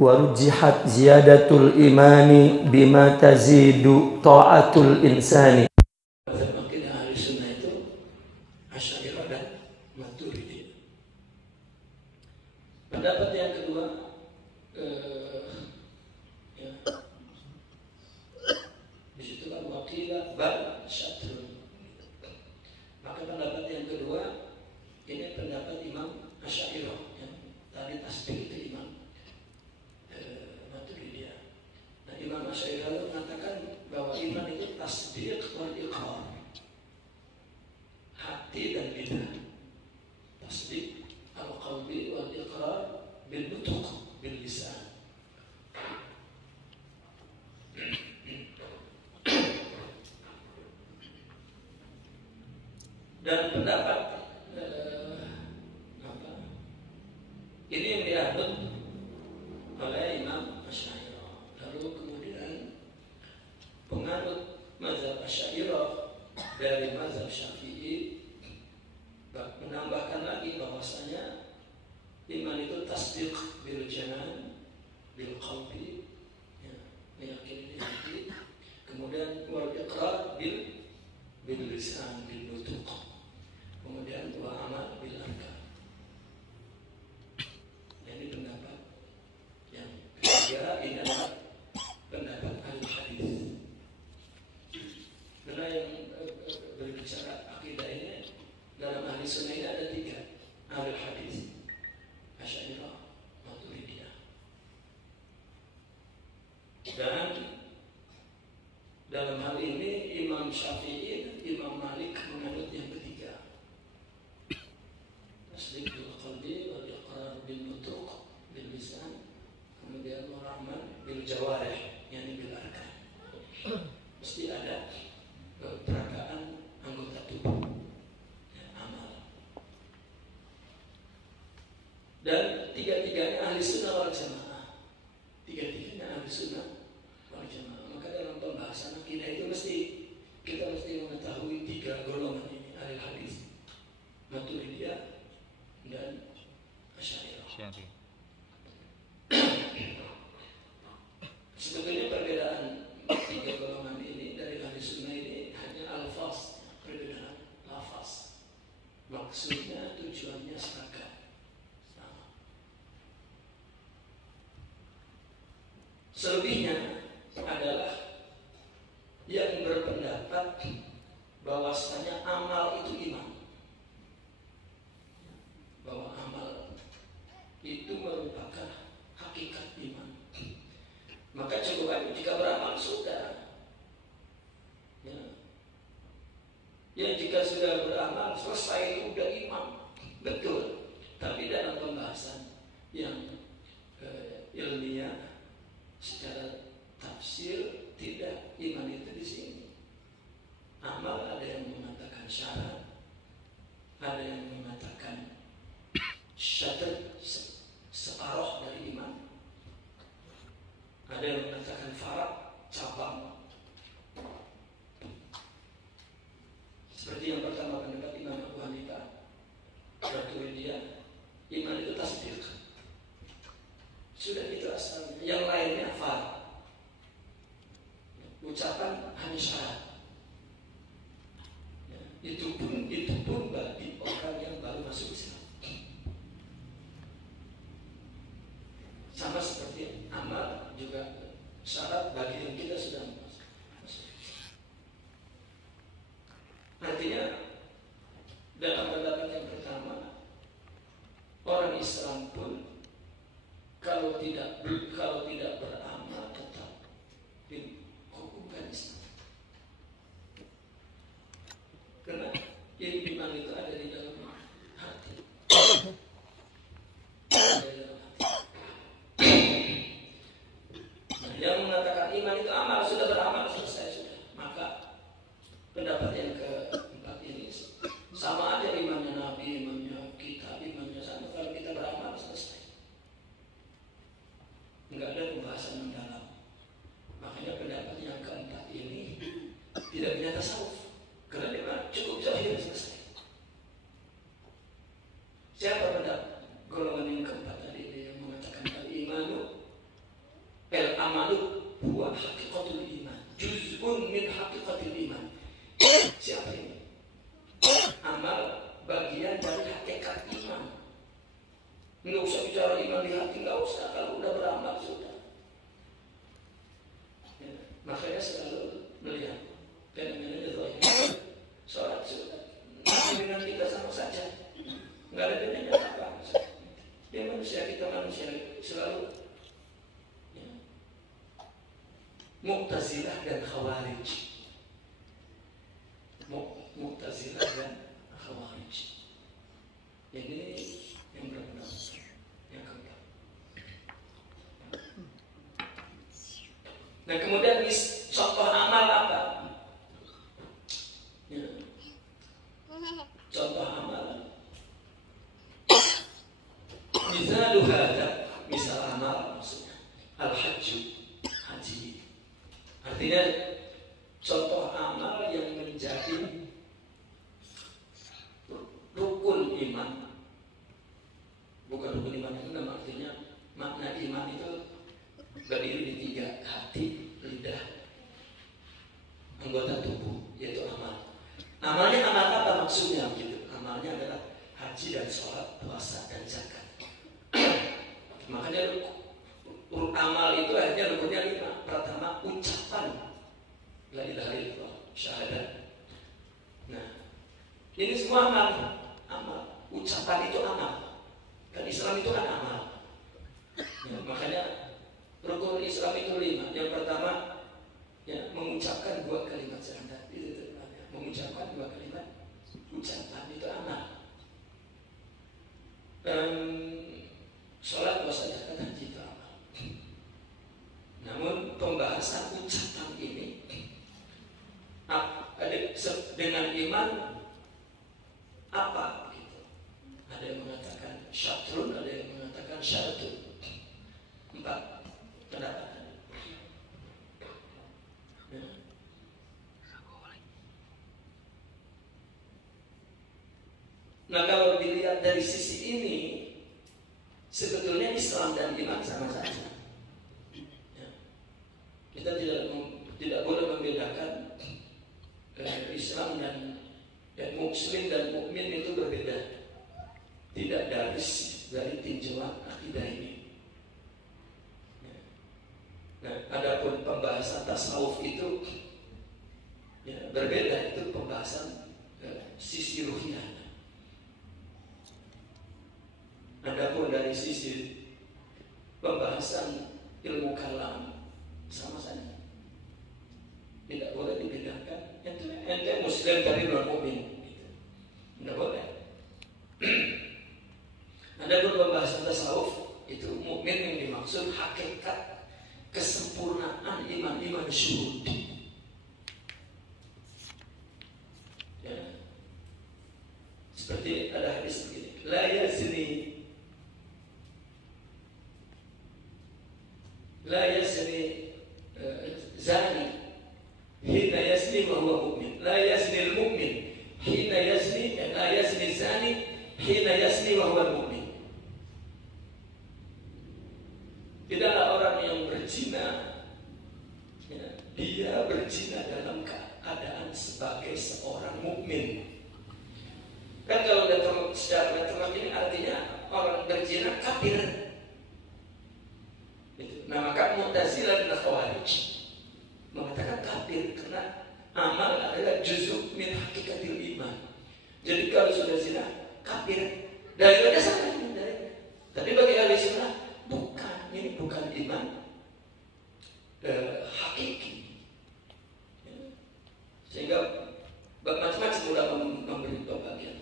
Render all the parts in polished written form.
Warujihat ziyadatul imani bima tazidu ta'atul insani. Akidah ahli sunnah itu Asy'ariyah dan Maturidiyah. Pendapat yang kedua, disitulah wakilah bal syatrun. Maka pendapat yang kedua ini pendapat Imam Asy'ariyah. Tadi tasbih itu Imam Maturidiyah. Nah, Imam Asy'ariyah mengatakan bahwa iman itu tasdiq wal iqrar, hati dan lidah. Tasdiq al-qalbi wal iqrar bil nutq bil lisan. Dan pendapat ini yang dianut oleh Imam Asy'ariyah. Lalu kemudian penganut mazhab Asy'ariyah dari mazhab Syafi'i menambahkan lagi bahwasanya iman itu tasdiq bil janan bil qalbi, meyakini di hati, kemudian wal iqrar bil lisan bil nutq, kemudian wa amal bil arkan. Ini pendapat yang ketiga. Ini adalah pendapat ahli hadis. Karena yang berbicara akidah ini dalam ahli sunnah ini ada tiga: ahli hadis, Asy'ariyah, Maturidiyah. Dan dalam hal ini Imam Syafi'i dan Imam Malik menganut yang ketiga, tasdiq bil qalbi wal iqrar bil nutq bil lisan, kemudian wal amal bil jawarih, yani bil arkan. Mesti ada peragaan anggota tubuh, amal. Dan tiga-tiganya ahli sunnah wal jamaah. Tiga-tiganya ahli sunnah wal jamaah. Maka dalam pembahasan akidah itu kita mesti mengetahui tiga golongan ini: ahli hadis, Maturidiyah, dan Asy'ariyah. Sebetulnya perbedaan tiga golongan ini dari ahli sunnah ini hanya alfaz, perbedaan lafaz. Maksudnya, tujuannya sepakat. Selebihnya adalah yang berpendapat bahwasanya amal itu iman, bahwa amal itu merupakan hakikat iman. Maka cukup aja jika beramal sudah. Ya, jika sudah beramal selesai itu udah iman, betul. Tapi dalam pembahasan yang ilmiah secara tafsir, tidak, iman itu di sini. Amal ada yang mengatakan syarat, ada yang mengatakan syatr, separuh dari iman, ada yang mengatakan farad, cabang. Seperti yang pertama pendapat Imam Abu Hanifah, Maturidiyah, iman itu tasdiq, sudah itu asalnya. Yang lainnya farad, ucapan hanya syarat. Itu pun bagi orang yang baru masuk Islam. Sama seperti amal juga syarat bagi yang kita sudah masuk. Artinya dalam pendapat yang pertama, orang Islam pun kalau tidak beramal tetap dihukumkan Islam. Karena iman itu ada di dalam hati. Nah, yang mengatakan iman itu amal, sudah beramal selesai sudah. Maka pendapat yang keempat ini sama aja imannya Nabi, imannya kita, imannya sama. Kalau kita beramal selesai. Enggak ada pembahasan mendalam. Makanya pendapat yang keempat ini tidak punya tasawuf. Karena dia cukup zahir selesai. Siapa pendapat golongan yang keempat tadi yang mengatakan al-imanu Nggak usah bicara iman di hati, nggak usah. Kalau udah beramal sudah. Ya, makanya selalu melihat fenomena itu. Sholat sudah. Dengan kita sama saja, nggak ada bedanya apa. Dia manusia, kita manusia, selalu ya. Mu'tazilah dan Khawarij. Mu'tazilah dan Khawarij. Ini yang benar-benar yang keempat. Nah kemudian contoh amal apa? Ya. Contoh amal. Misalnya ada, misal amal maksudnya al-hajju, haji. Artinya contoh amal yang menjadi rukun iman. Bukan rukun iman itu nama artinya makna iman itu berdiri di 3, hati, lidah, anggota tubuh, yaitu amal. Amalnya amal apa maksudnya gitu? Amalnya adalah haji dan sholat, puasa dan zakat. Makanya amal itu hanya rukunnya 5. Pertama ucapan la ilaha illallah, syahadat. Nah, ini semua amal. Ucapan itu amal. Kan Islam itu kan amal. Ya, makanya rukun Islam itu 5. Yang pertama ya mengucapkan 2 kalimat syahadat. Itu mengucapkan 2 kalimat ucapan itu amal. Sholat, puasa, zakat, haji itu amal. Namun pembahasan ucapan ini dengan iman apa gitu. Ada yang mengatakan syatrun, ada yang mengatakan syaratun. 4 pendapat. Ya. Nah kalau dilihat dari sisi ini, sebetulnya Islam dan iman sama saja. Ya. Kita tidak boleh membedakan Islam dan Muslim dan mukmin itu berbeda. Tidak dari tinjauan akidah ini. Ya. Nah, adapun pembahasan tasawuf itu ya, berbeda. Itu pembahasan sisi ruhiyah. Adapun dari sisi pembahasan ilmu kalam sama saja, tidak boleh dibedakan. Ente Muslim tapi non mukmin, gitu. Tidak boleh. Adapun pembahasan tasawuf itu mukmin yang dimaksud hakikat kesempurnaan iman syuhud. Ya. Seperti ada hadis begini, la yazni zani hina yazni wa huwa mu'min. La yazni al-mu'min hina yazni, la yazni zani hina yazni wa huwa mu'min. Tidaklah orang yang berzina ya, dia berzina dalam keadaan sebagai seorang mukmin. Kan kalau secara metafisik ini artinya orang berzina kafir. Nah maka Mu'tazilah dan Khawarij mengatakan kafir karena amal adalah juzuk min hakikatil iman. Jadi kalau sudah zina kafir. Dari itu sama ini dari. Tapi bagi ahli sunnah bukan, ini bukan iman hakiki. Sehingga macam-macam sudah memberi pembagian.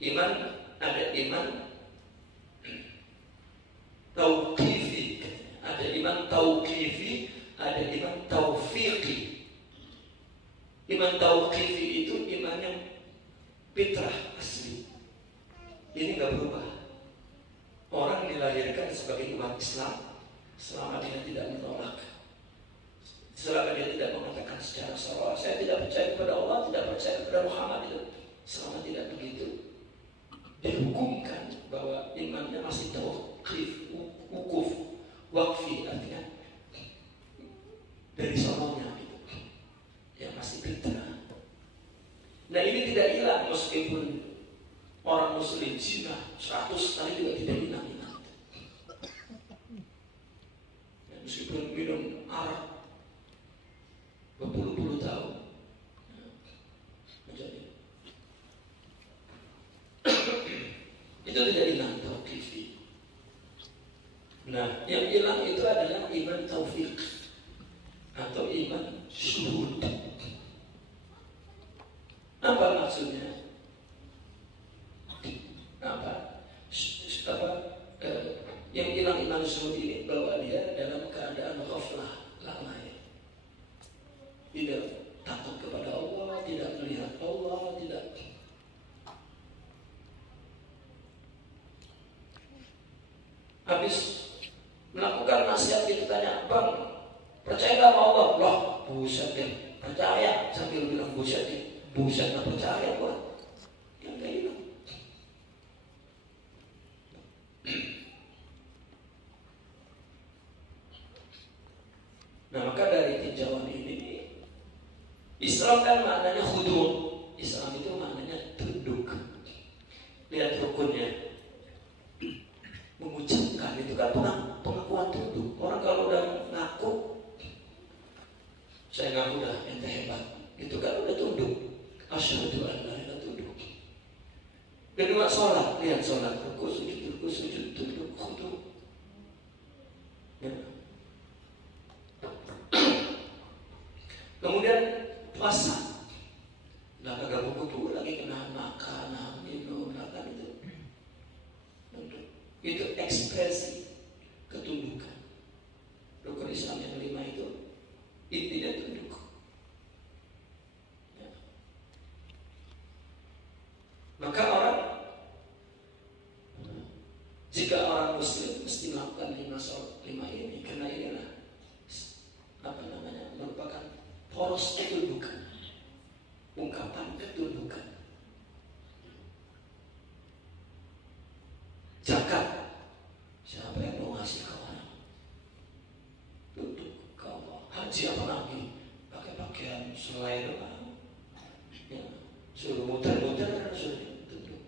Iman ada iman tauqifi, ada iman tauqifi, ada iman taufiqi. Iman tauqifi itu iman yang fitrah asli. Ini nggak berubah. Orang dilahirkan sebagai umat Islam selama dia tidak menolak, selama dia tidak mengatakan secara sara saya tidak percaya kepada Allah, tidak percaya kepada Muhammad, itu selama tidak begitu dihukumkan bahwa imannya masih tauqif, wukuf, wakfi, artinya dari sononya gitu. Ya masih fitrah. Nah ini tidak hilang meskipun orang muslim zina 100 kali juga tidak hilang iman. tidak iman tauqifi. Nah, yang hilang itu adalah iman taufik atau iman syuhud. Apa maksudnya? Yang hilang iman syuhud ini bahwa dia dalam keadaan ghaflah, lalai, tidak takut kepada Allah, tidak melihat Allah, tidak. Habis melakukan nasihat kita tanya, bang, percaya nggak sama Allah? Loh, buset deh, percaya. Sambil bilang buset deh, buset nggak percaya gua. Yang kayak gitu. Nah, maka dari tinjauan ini, Islam kan maknanya khudu'. Islam itu maknanya tunduk. Lihat rukunnya. Mengucapkan itu kan pengakuan tunduk. Orang kalau udah ngaku, saya ngaku dah ente hebat, itu kan udah tunduk. Asyhadu an la ilaha illallah, tunduk. Kedua sholat, lihat sholat, ruku sujud, tunduk, khudu'. Ya. Kemudian puasa, nah kagak buku lagi kena makan, minum, makan itu. Itu ekspresi ketundukan. Rukun Islam yang 5 itu intinya tunduk. Ya. Maka jika orang Muslim mesti melakukan 5 ini, karena inilah merupakan poros ketundukan, ungkapan ketundukan. Zakat, siapa yang mau ngasih ke orang? Tunduk ke Allah. Haji apa lagi? Pakai pakaian selai doang. Ya, suruh muter-muter, suruh tunduk.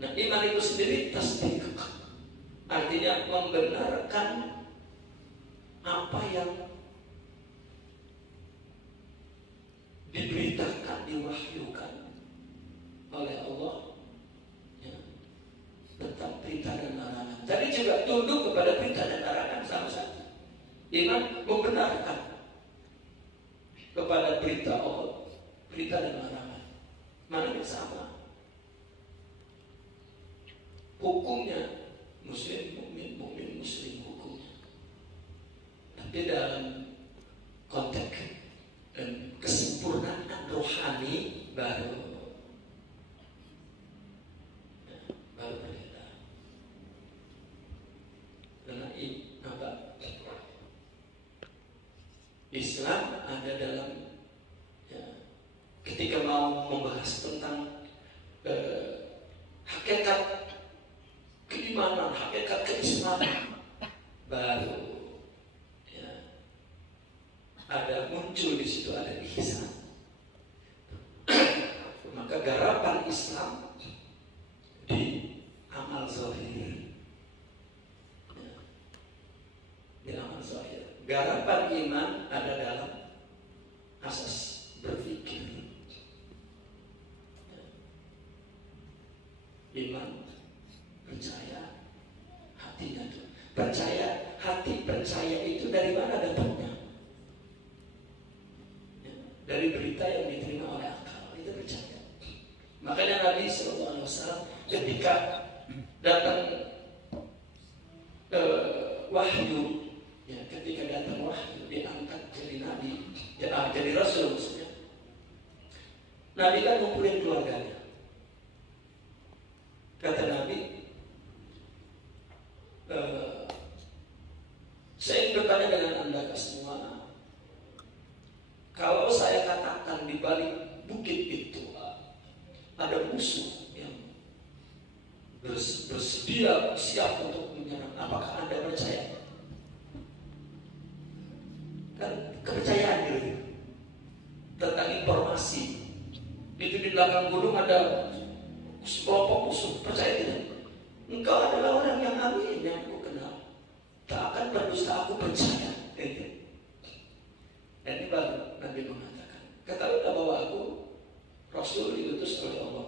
Nah, iman itu sendiri tasdik, artinya membenarkan apa yang diberitakan, diwahyukan oleh Allah, ya, tentang perintah dan larangan. Tadi juga tunduk kepada perintah dan larangan sama saja. Iman membenarkan kepada perintah Allah, perintah dan larangan. Mana yang sama? Hukumnya muslim, mukmin, mukmin, muslim hukumnya. Tapi dalam konteks dan kesempurnaan rohani baru berbeda. Karena Islam ada dalam, ya, ketika mau membahas tentang hakikat keimanan, hakikat keislaman, baru ada muncul di situ, ada ihsan. Maka garapan Islam di amal zahir, di amal zahir. Garapan iman ada dalam asas berpikir. Iman percaya, hatinya tuh percaya, hati percaya itu dari mana dapatnya? Dari berita yang diterima oleh akal, itu percaya. Makanya Nabi SAW ketika datang wahyu, ya, ketika datang wahyu diangkat jadi Nabi, jadi Rasul maksudnya. Nabi kan ngumpulin keluarganya. Kata Nabi, saya ingin bertanya dengan anda semua. Kalau saya katakan di balik bukit itu ada musuh yang bersedia siap untuk menyerang, apakah anda percaya? Kan kepercayaan gitu tentang informasi. Itu di belakang gunung ada sekelompok musuh, percaya tidak? Engkau adalah orang yang amin, yang aku kenal. Tak akan berdusta, aku percaya. Dan ini baru Nabi mengatakan, ketahuilah bahwa aku Rasul diutus oleh Allah.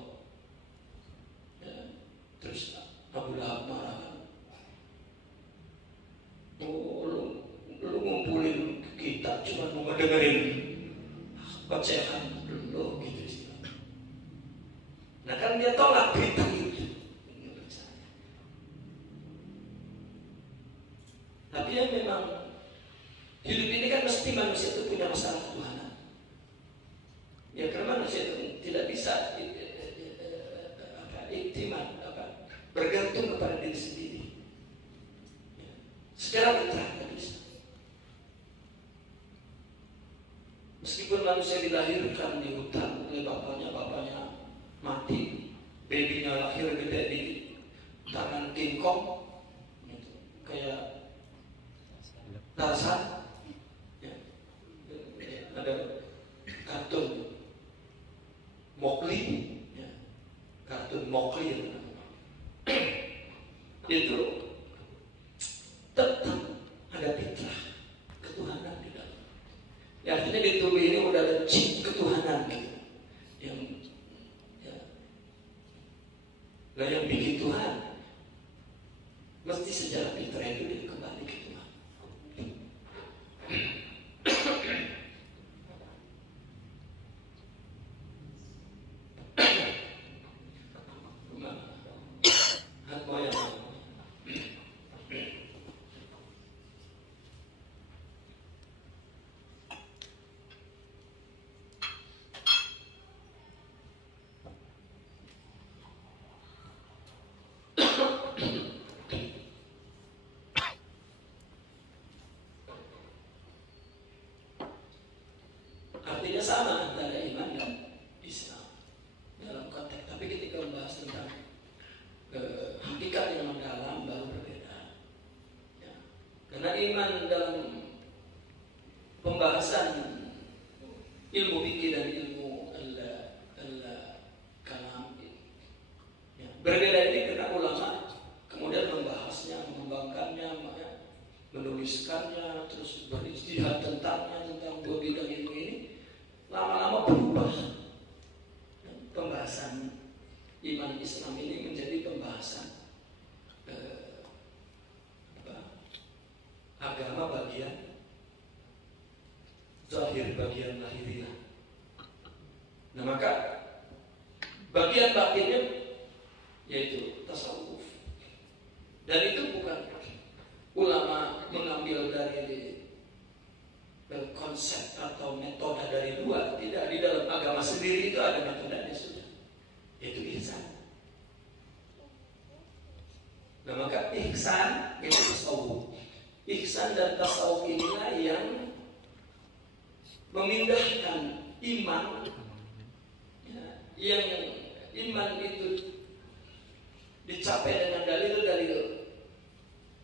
Ya, terus Abu Lahab marah. Oh, lu ngumpulin kita cuma mau ngedengerin ocehan lu gitu sih. Nah kan dia tolak berita itu. Tapi ya memang hidup ini kan mesti manusia itu punya masalah ketuhanan. Ya karena manusia itu tidak bisa iktiman, bergantung kepada diri sendiri. Ya. Secara fitrah tidak bisa. Meskipun manusia dilahirkan di hutan oleh bapaknya mati, babynya lahir gede di tangan King Kong, gitu. Kayak Tarzan, ya. Ada kartun Mowgli, ya. Kartun Mowgli itu tetap ada fitrah ketuhanan di dalam. Ya, artinya di tubuh ini udah ada chip ketuhanan gitu. Yang bikin Tuhan mesti secara fitrah itu dia kembali ke Tuhan. Artinya sama antara iman dan Islam dalam konteks. Tapi ketika membahas tentang hakikat yang mendalam baru berbeda. Ya. Karena iman dalam pembahasan ilmu fikih dan ilmu kalam, ya. Berbeda ini karena ulama kemudian membahasnya, mengembangkannya, menuliskannya, terus berijtihad tentang dua bidang ilmu ini. Lama-lama berubah. Pembahasan iman Islam ini menjadi pembahasan agama bagian zahir, bagian lahiriah. Nah maka bagian batinnya yaitu tasawuf. Dan itu bukan ulama mengambil dari konsep atau metode dari luar. Tidak, di dalam agama sendiri itu ada metodenya sudah, yaitu ihsan. Nah maka ihsan itu tasawuf. Ihsan dan tasawuf inilah yang memindahkan iman, ya, yang iman itu dicapai dengan dalil-dalil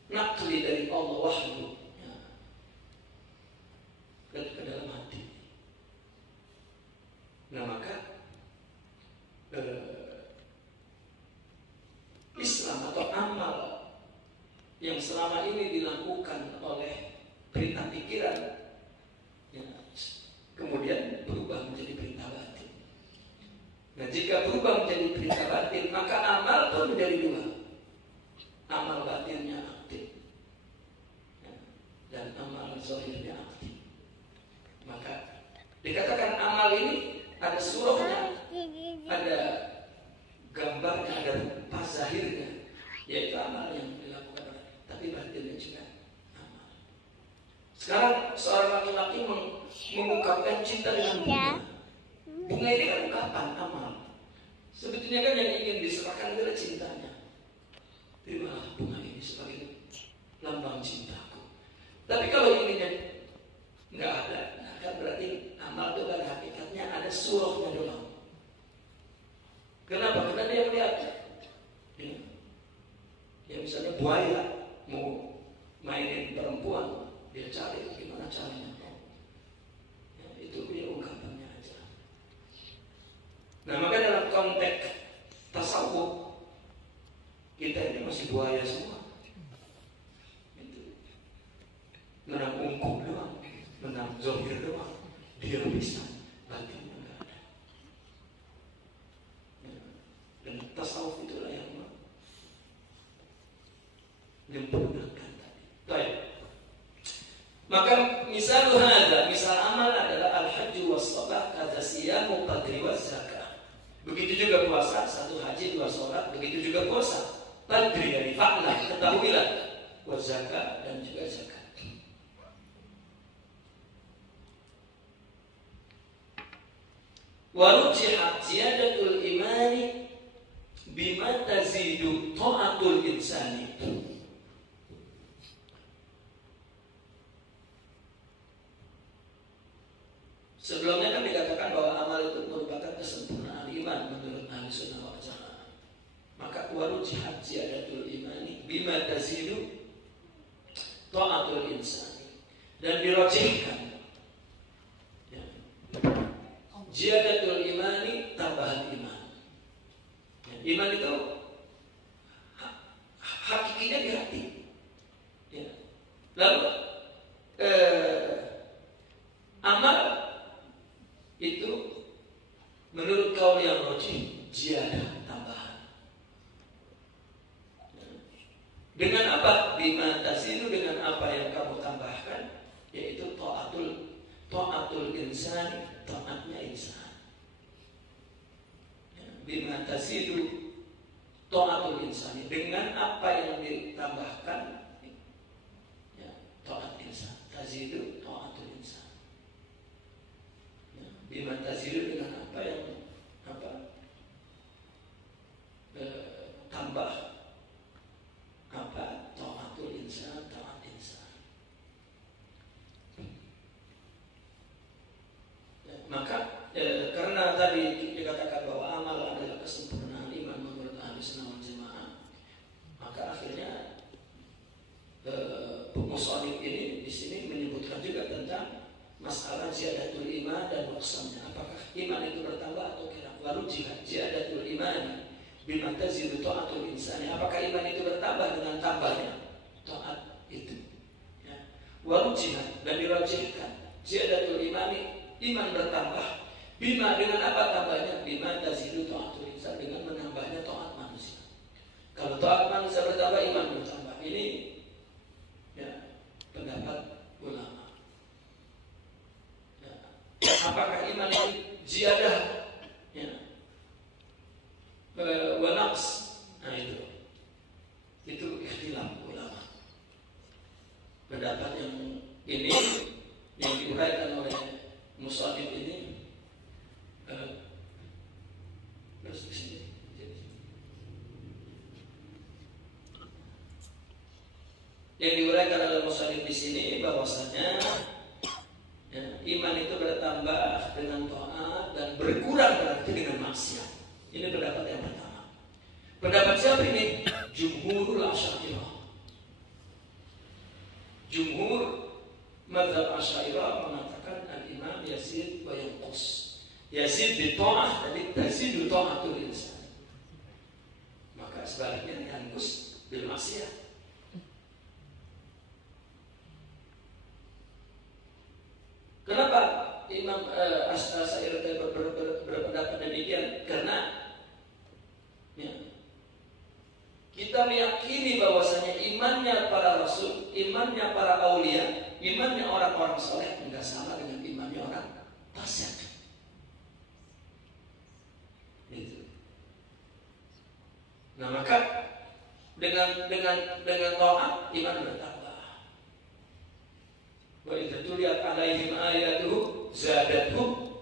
nakli dari Allah wahyu, ya, ke dalam hati. Nah maka Islam atau amal yang selama ini dilakukan oleh perintah pikiran, ya, kemudian berubah menjadi perintah batin. Nah jika berubah menjadi perintah batin, maka amal pun menjadi dua. Amal batinnya aktif, ya, dan amal zahirnya aktif. Maka dikatakan amal ini ada surahnya, ada gambarnya, ada rupa zahirnya, yaitu amal yang dilakukan, tapi batinnya juga amal. Sekarang seorang laki-laki mengungkapkan cinta dengan bunga. Bunga ini kan ungkapan amal. Sebetulnya kan yang ingin diserahkan adalah cintanya. Terimalah bunga ini sebagai lambang cintaku. Tapi kalau ininya nggak ada, nah kan berarti amal itu pada hakikatnya ada surahnya doang. Kenapa? Karena dia melihat, ya misalnya buaya mau mainin perempuan, dia cari gimana caranya. Ya, itu dia ungkapannya aja. Nah maka dalam konteks tasawuf kita ini masih buaya semua. Itu menang ungkup doang, menang zahir doang. Maka misal amal adalah al-hajju was-shalah kata siyamu qadri was-zakah. Begitu juga puasa, 1 haji 2 sholat, begitu juga puasa. Qadri dari fa'lam, ketahuilah, was-zakah dan juga zakat. Wa rujihat ziyadatul imani bima tazidu ta'atul insani. Sebelumnya kan dikatakan bahwa amal itu merupakan kesempurnaan iman menurut ahli sunnah wal jamaah. Maka warujihat ziyadatul imani bima tazidu ta'atul insani, dan dirojihkan ya, ziyadatul imani, tambahan iman. Ya, iman itu hakikinya di hati. Ya. Lalu amal itu menurut kaul yang rojih ziyadah, tambahan. Dengan apa? Bima tazidu, dengan apa yang kamu tambahkan, yaitu ta'atul insan, taatnya insan. Bima tazidu ta'atul insani, dengan apa yang ditambahkan ya, taat insan. Tazidu ta'atul insan. Bima tazidu, dengan apa yang tambah ta'atul insan, taat insan. Maka karena tadi dikatakan bahwa amal adalah kesempurnaan iman menurut ahli sunnah wal jamaah, maka akhirnya musannif ini di sini menyebutkan juga tentang masalah ziyadatul iman dan nuqsannya. Apakah iman itu bertambah atau kurang? Lalu jihad ziyadatul iman bima tazidu ta'atul insani, apakah iman itu bertambah dengan tambahnya taat itu ya. Walau jihad, dan dirajihkan ziyadatul imani, iman bertambah bima, dengan apa tambahnya? Bima tazidu ta'atul insan, dengan menambahnya taat manusia. Kalau taat manusia bertambah, iman bertambah. Ini ya, pendapat ulama. Apakah iman itu ziyadah ya, wa naqs? Nah itu ikhtilaf ulama. Pendapat yang ini yang diuraikan oleh musannif ini terus di sini. Yang diuraikan oleh musannif di sini bahwasanya ya, iman itu bertambah dengan taat dan berkurang berarti dengan maksiat. Ini pendapat yang pertama. Pendapat siapa ini? Jumhurul Asy'ariyah. Jumhur mazhab Asy'ariyah mengatakan al-iman yazid wa yanqus. Yazid bi ta'ah, jadi tazidu ta'atul insan. Maka sebaliknya yanqus bil maksiat. Kenapa Imam Asy'ariyah berpendapat demikian? Karena ya, kita meyakini bahwasanya imannya para rasul, imannya para aulia, imannya orang-orang soleh tidak sama dengan imannya orang fasik. Itu. Nah maka dengan taat iman bertambah. Wa idza tuliyat alaihim ayatuhu zadatuhum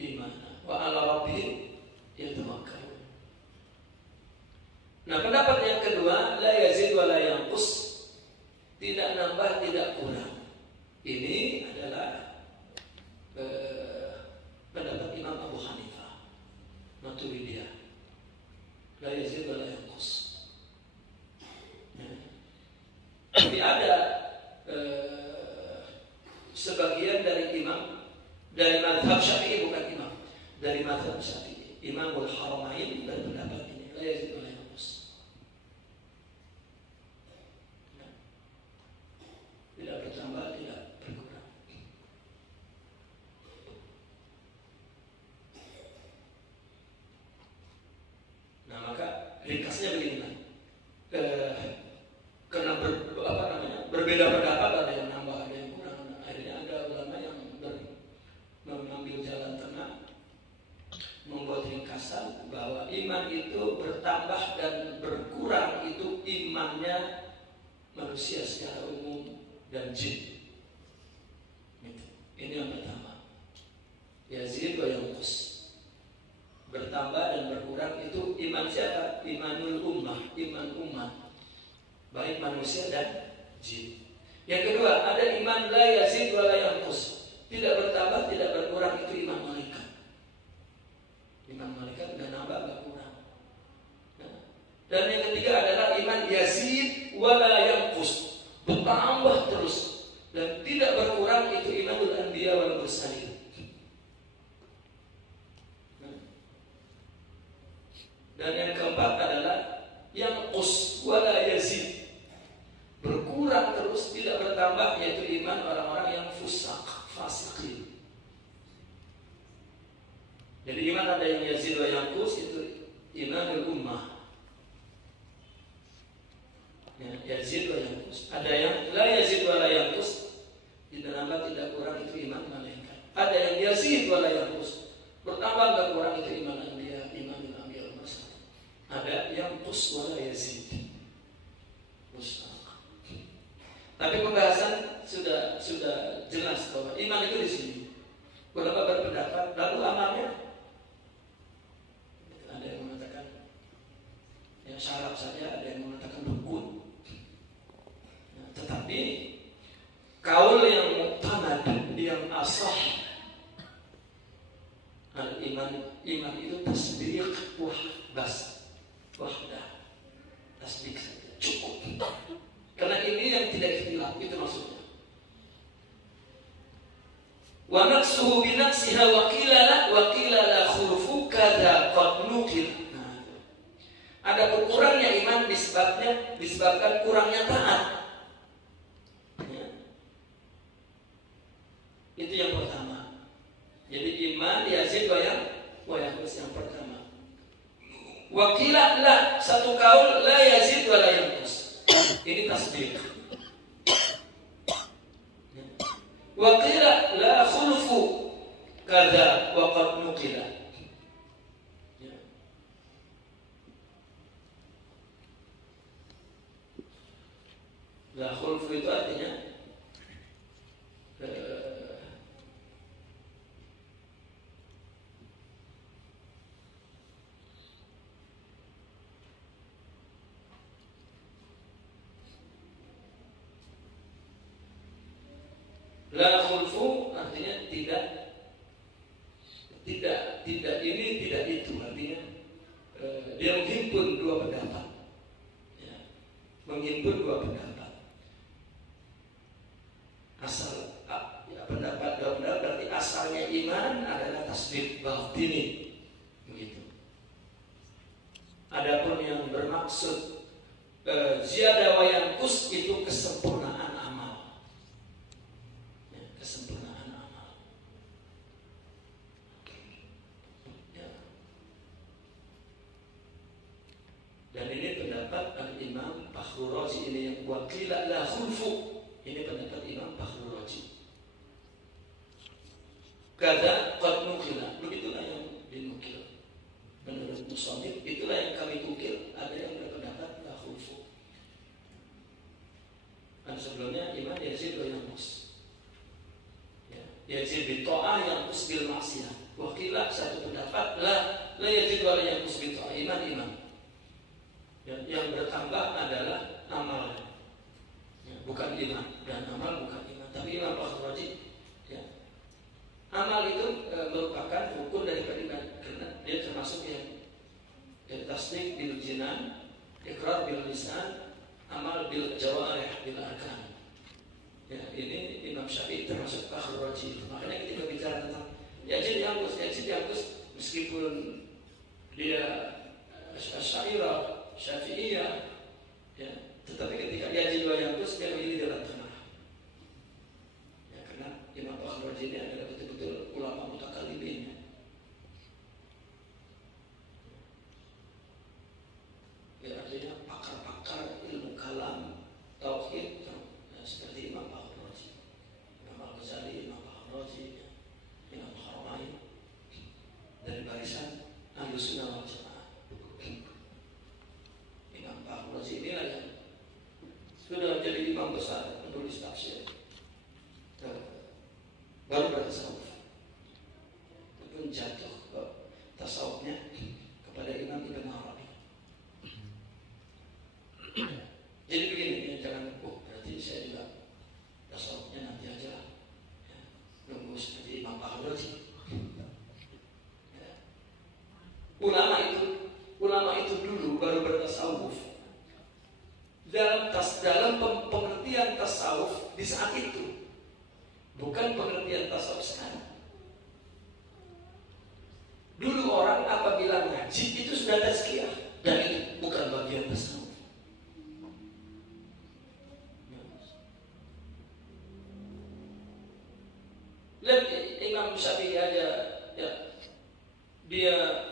imanan wa ala rabbihim yatawakkalun. Nah, pendapat yang kedua, la yazid wa la yanqus, tidak nambah tidak kurang. Ini adalah pendapat Imam Abu Hanifah Maturidiyah. La yazid wa la yanqus. Tapi ada sebagian dari imam dari mazhab Syafi'i, bukan imam, dari mazhab Syafi'i, Imamul Haramain berpendapat ini, la yazid wa la yanqus. Tidak bertambah, tidak berkurang. Nah maka ringkasnya begini, karena berbeda pendapat, ada yang nambah, ada yang kurang. iman itu bertambah dan berkurang itu imannya manusia secara umum dan jin. Ini yang pertama. Yazid wa yanqus. Bertambah dan berkurang itu iman siapa? Imanul ummah, iman umat, baik manusia dan jin. Yang kedua, ada iman la yazid wa la yanqus. Tidak bertambah, tidak berkurang, itu iman malaikat. Iman malaikat dan nambah, enggak kurang. Dan yang ketiga adalah iman yazid wa la yanqus. Bertambah terus dan tidak berkurang, itu imanul anbiya wal mursalin. Dan yang keempat adalah yanqus wa la yazid. Berkurang terus, tidak bertambah, yaitu iman orang-orang yang fasikin. Jadi iman ada yang yazid wa yanqus, itu imanul ummah. Ya, yazid wa yanqus. Ada yang la yazid wa la yanqus, tidak nambah tidak kurang, itu iman malaikat. Ada yang yazid wa la yanqus, bertambah enggak kurang, itu iman anbiya, imanul anbiya wal mursalin. Ada yang qus wa la yazid. Tapi pembahasan sudah jelas bahwa iman itu di sini. Ulama berpendapat, lalu amalnya ada yang mengatakan ya syarat saja, ada yang mengatakan rukun. Nah, tetapi kaul yang muqtamad, yang asah, iman itu tasdiq wahdah, tasdiq saja cukup. Karena ini yang tidak ikhtilaf, itu maksudnya. Wa naqsuhu bi naqsiha wa qila la khulfu kadza qad nuqil. Ada kurangnya iman disebabkan kurangnya taat. Ya. Itu yang pertama. Jadi iman yazid wa yanqus yang pertama. Wa qila la, satu kaul la yazid wa la yanqus. Ini tasdiq. Wa qila la khulfu kadza wa qad nuqila. La khulfu itu artinya la khulfu artinya tidak ini tidak itu, artinya dia menghimpun dua pendapat, ya, menghimpun dua pendapat. Asal ya, pendapat dua pendapat berarti asalnya iman adalah tasdiq batini, begitu. Adapun yang bermaksud ziyadah wa yanqus itu kesempurnaan amal. Kesempurnaan amal. Ya. Dan ini pendapat Al-Imam Fakhrul Razi, ini yang wakila la khulfu. Ini pendapat Imam Fakhrul Razi. Kadza qad nukila, begitulah yang dinukil. Menurut musannif itulah yang kami ukil, ada yang berpendapat la khulfu. Dan sebelumnya iman yazid wa yanqus. Yazid bi ta'ah yanqus bil maksiyah. Wakilah satu pendapat la yazid wa la yanqus bi ta'ah, iman. Yang bertambah adalah amal, bukan iman, dan amal bukan iman. Tapi Imam Fakhrul Razi, ya, amal itu merupakan rukun daripada iman, karena dia termasuk yang tasdiq bil jinan, iqrar bil lisan, amal bil jawarih, bil arkan. Ya, ini Imam Syafi'i termasuk Fakhrul Razi. Makanya ketika bicara tentang yazid yanqus, meskipun dia Asy'ariyah, Syafi'iyah, ya, tetapi ketika yazid wa yanqus dia berdiri dalam tengah. Ya, karena Imam Fakhrul Razi ini adalah betul-betul ulama mutakallimin. Ya, artinya pakar-pakar ilmu kalam, tauhid, ya, seperti Imam Fakhrul Razi, Imam Al-Ghazali, Imam Fakhrul Razi, Imam Haramain, dari barisan Ahlus Sunnah wal Jamaah. tasawufnya kepada Imam Ibn Arabi. Jadi begini, ya, jangan, berarti saya juga tasawufnya nanti aja, ya, nunggu seperti Imam Al-Ghazali. Ya. Ulama itu dulu baru bertasawuf dalam pengertian tasawuf di saat itu, bukan pengertian tasawuf sekarang. Dulu orang apabila ngaji itu sudah tazkiyah, dan itu bukan bagian tasawuf. Lihat Imam Syafi'i aja, ya, dia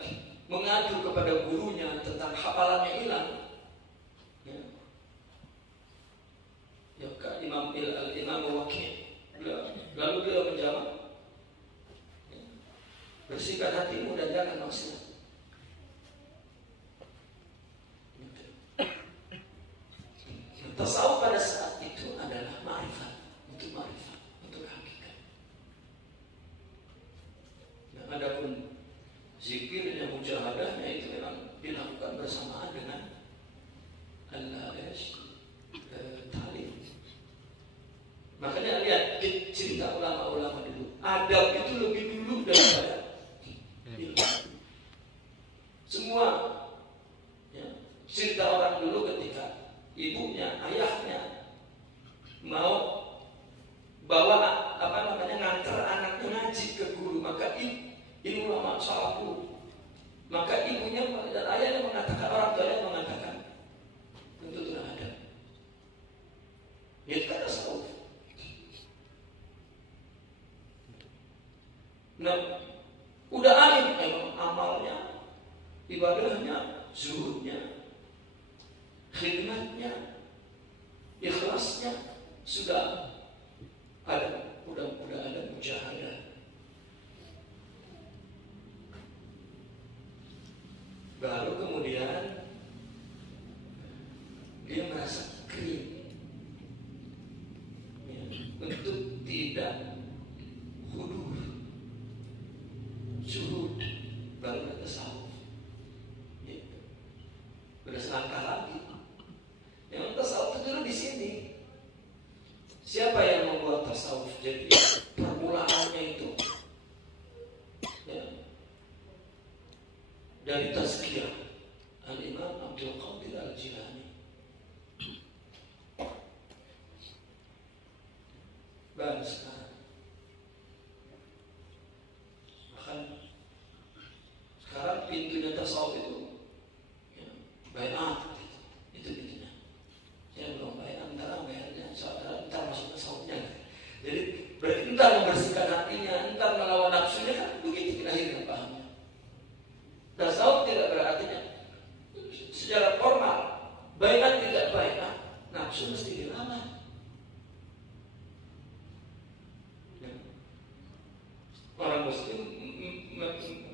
mengadu kepada gurunya tentang hafalannya hilang. Ya. Ya, Imam Waqi', lalu beliau menjawab, ya, bersihkan hatimu dan jangan maksiat. Tasawuf pada saat itu adalah ma'rifat, untuk hakikat. Nah, adapun zikirnya, mujahadahnya itu memang dilakukan bersamaan dengan ta'lim. Makanya lihat cerita ulama-ulama dulu, adab itu lebih dulu daripada ilmu. Semua, ya, cerita orang dulu ketika ibunya, ayahnya mau bawa nganter anaknya ngaji ke guru, maka ini ulama salah guru, maka ibunya dan ayahnya mengatakan, orang tuanya mengatakan, tentu tidak ada. Itu kan tasawuf. Nah, udah alim memang amalnya, ibadahnya, zuhudnya, khidmatnya, ikhlasnya sudah ada, udah ada mujahadah. Baru kemudian dia merasa kering, ya, untuk tidak hudur, zuhud, baru ada tasawuf. Gitu. Udah selangkah lagi. Yang tasawuf itu dulu di sini. Siapa yang membuat tasawuf? Jadi permulaannya itu, ya, dari tazkiyah Al-Imam Abdul Qadir Al-Jilani. Dan sekarang pintunya tasawuf itu, ya, bai'at, itu pintunya. Saya belum bai'at, ntar masuk tasawufnya. Jadi berarti entar membersihkan hatinya, entar melawan nafsunya, kan begitu lahirnya pahamnya. Tasawuf tidak berartinya secara formal, bai'at tidak bai'at, nafsu mesti dilawan. Orang muslim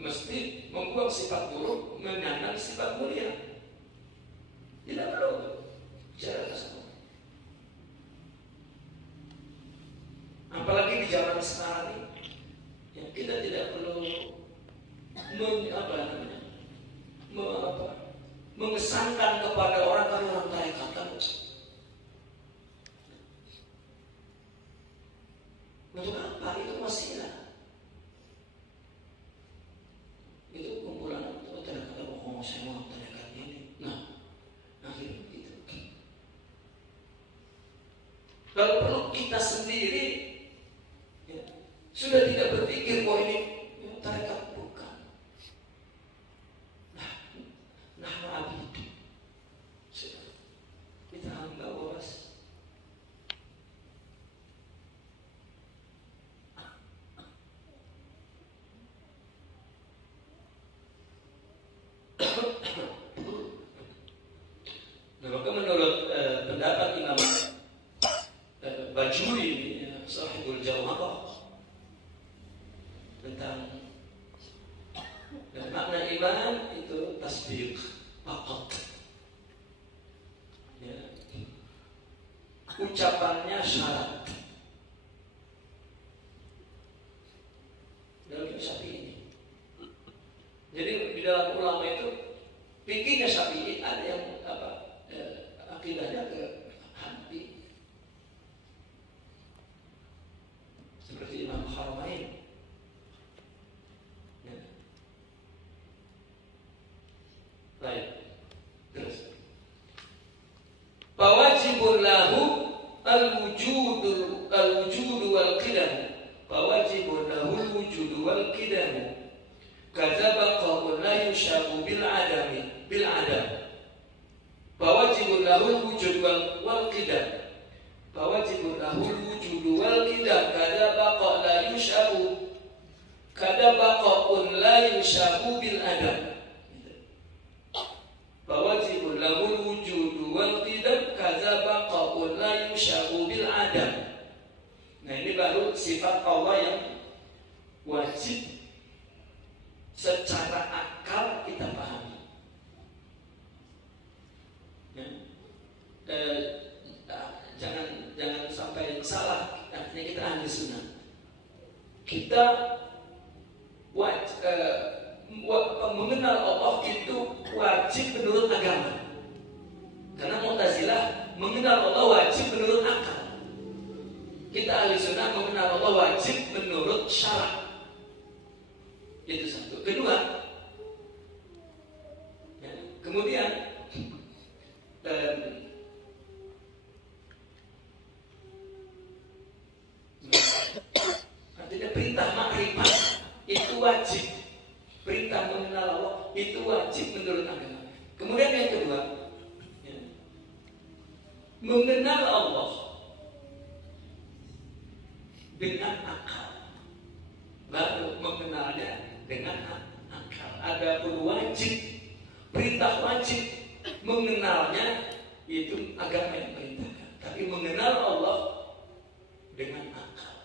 mesti membuang sifat buruk, menyandang sifat mulia. Tidak perlu bicara tasawuf. Apalagi di zaman sekarang ini, ya, kita tidak perlu mengesankan kepada orang tarekat. Untuk apa? Itu wasilah. Itu kumpulan tarekat, saya mau tarekat ini. Nah, akhirnya begitu. Kalau perlu kita sendiri, ya, sudah tidak berpikir bahwa ini, ya, tarekat, bukan. Nah, abid. Kita hamba bos. Nah, maka menurut pendapat Imam Bajuri, ya, Sahibul Jawharah, tentang makna iman itu tasdiq faqat, ya, ucapannya syarat. Dalam kisah ini, jadi di dalam ulama itu fikihnya Syafi'i, ada yang akidahnya ke Hanafi. Seperti Imam Haramain. Ya. Baik. Terus. Fawajibun lahu al-wujudu wal qidam. Fawajibun lahu al-wujudu wal qidam. Kadzaba qaul la yushabu bil adam. Fawajibun lahu al-wujud wal qidam. Fawajibun lahu al-wujud wal qidam. Kadzaba qaul la yushabu. Kadzaba qaul la yushabu bil adam. Fawajibun lahu al-wujud wal qidam. Kadzaba qaul la yushabu bil adam. Nah, ini baru sifat Allah yang wajib secara akal kita pahami. Ya. Jangan sampai salah. Artinya kita ahli sunnah. Kita mengenal Allah itu wajib menurut agama. Karena Mu'tazilah mengenal Allah wajib menurut akal. Kita ahli sunnah mengenal Allah wajib menurut syara'. Itu satu. Kedua, ya, kemudian artinya perintah makrifat itu wajib. Perintah mengenal Allah itu wajib menurut agama. Kemudian yang kedua, ya, mengenal Allah dengan akal. Baru mengenalnya dengan akal. Adapun wajib, perintah wajib, mengenalnya itu agama yang perintahkan. Tapi mengenal Allah dengan akal.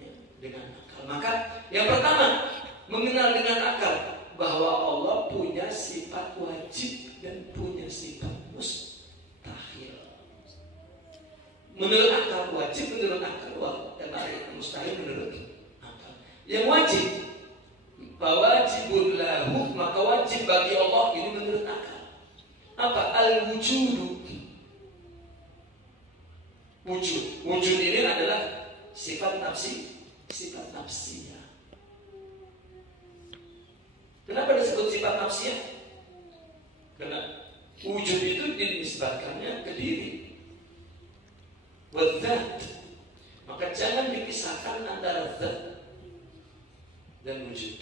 Ya, dengan akal. Maka yang pertama, mengenal dengan akal bahwa Allah punya sifat wajib dan punya sifat mustahil. Menurut akal wajib, menurut akal mustahil menurut akal. Yang wajib, wajibun lahu, maka wajib bagi Allah ini menurut akal. Apa? Al-wujudu. Wujud ini adalah sifat nafsiyah. Kenapa disebut sifat nafsiyah? Karena wujud itu dinisbatkannya ke diri. Wadzat, maka jangan dipisahkan antara zat dan wujud.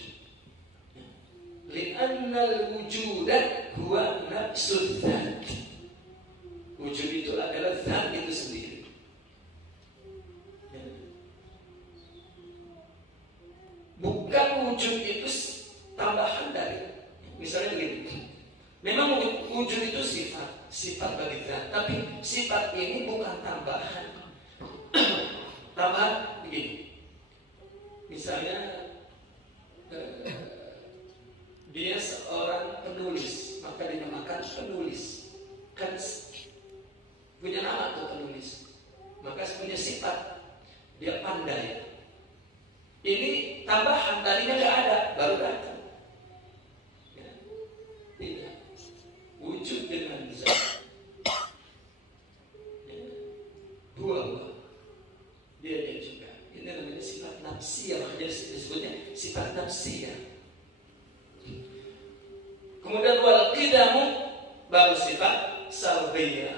Li'annal wujuda huwa nafsul zat. Wujud itu adalah zat itu sendiri. Bukan wujud itu tambahan dari. Misalnya begini. Memang wujud itu sifat bagi zat, tapi sifat ini bukan tambahan. Tambahan begini. Misalnya dia seorang penulis, maka dinamakan penulis. Kan punya nama tuh penulis. Maka punya sifat, dia pandai. Ini tambahan, tadinya nggak ada, baru datang. Ya. Tidak. Wujud dengan zat. Ya. Buah. Dia juga. Ini namanya sifat nafsiyah, makanya disebutnya sifat nafsiyah. Kemudian wal qidamu baru sifat salbiyah.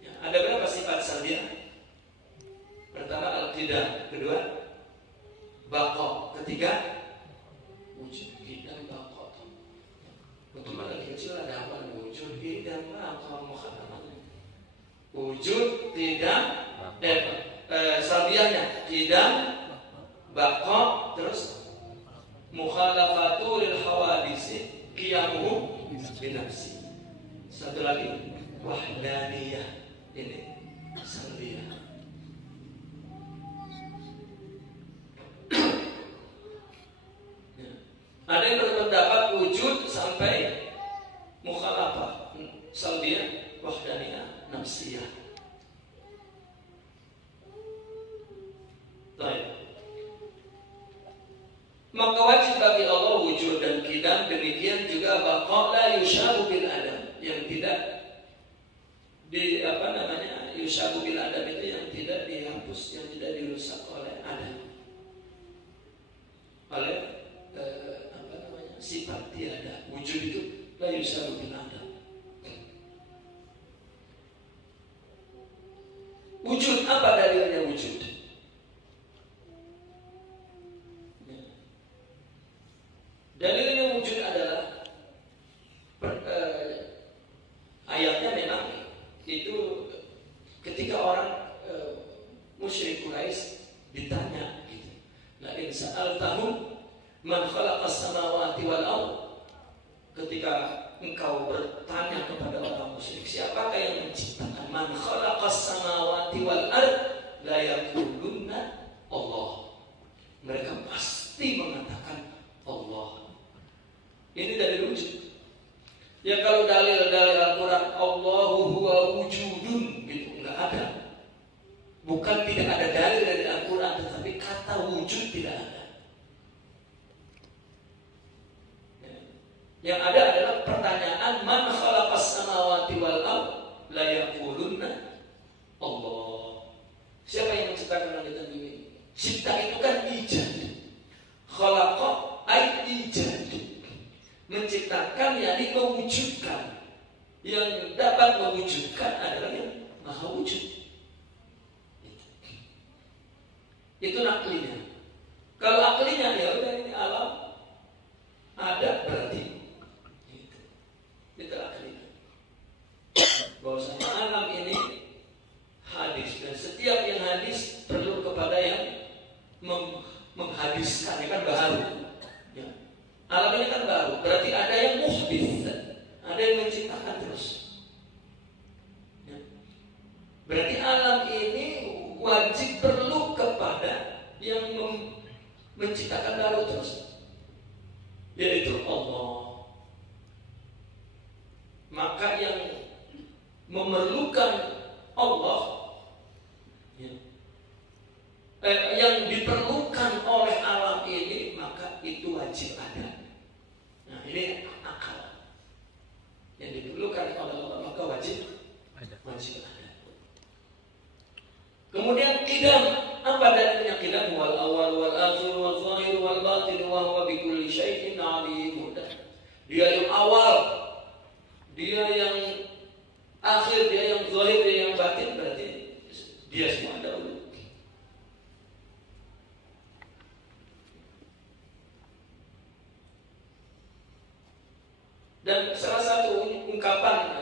Ya, ada berapa sifat salbiyah? Pertama al-qidam, kedua baqa, ketiga wujud, qidam, baqa. Untuk anak kecil ada apa? Wujud, qidam, baqa, mukhalafah. Wujud, qidam, salbiyahnya qidam, baqa, terus mukhalafatu lil hawadisi, qiyamuhu binafsi. Satu lagi wahdaniyah, ini salbiyah. Ada yang berpendapat wujud sampai mukhalafah, salbiyah, wahdaniyah, nafsiyah. Baik. Maka wajib bagi Allah wujud qidam, demikian juga baqa la yushabu bil adam, yang tidak yushabu bil adam itu yang tidak dihapus, yang tidak dirusak oleh adam, oleh sifat tiada. Wujud itu la yushabu bil adam. Wujud, apa dalilnya wujud? Dalilnya wujud adalah ayatnya memang itu ketika orang musyrik Quraisy ditanya gitu. La in sa'altahum man khalaqas samawati wal ardh, ketika engkau bertanya kepada orang musyrik, siapakah yang menciptakan? Man khalaqas samawati wal ardh la yaqulunna Allah. Mereka pasti mengatakan Allah. Ini dari wujud. Ya kalau dalil-dalil Al-Quran Allahu huwa wujudun gitu, enggak ada. Bukan tidak ada dalil dari Al-Quran, tetapi kata wujud tidak ada. Yang ada adalah pertanyaan man khalaqas samawati wal ardh la yaqulunna Allah. Siapa yang menciptakan langit dan bumi? Cipta itu kan ijad. Khalaqa ay ijad. Menciptakan yakni mewujudkan. Yang dapat mewujudkan adalah yang maha wujud. Itu naklinya. Kalau aklinya ya udah ini alam ada berarti. Itu aklinya. Bahwasanya alam ini hadis, dan setiap yang hadis perlu kepada yang menghadiskan, kan baru. Ya. Alam ini kan baru, berarti ada yang muhdits, ada yang menciptakan terus. Ya. Berarti alam ini wajib perlu kepada yang menciptakan baru terus, yaitu Allah. Maka yang memerlukan Allah, ya, yang diperlukan oleh alam ini, maka itu wajib ada. Nah ini akal. Yang diperlukan oleh Allah maka wajib ada. Kemudian qidam, apa dalilnya qidam? Wal awal wal akhir wal zahir wal batin wa huwa bi kulli syai'in alim. Dia yang awal, dia yang akhir, dia yang zahir, dia yang batin, berarti dia semua dahulu. Dan salah satu ungkapan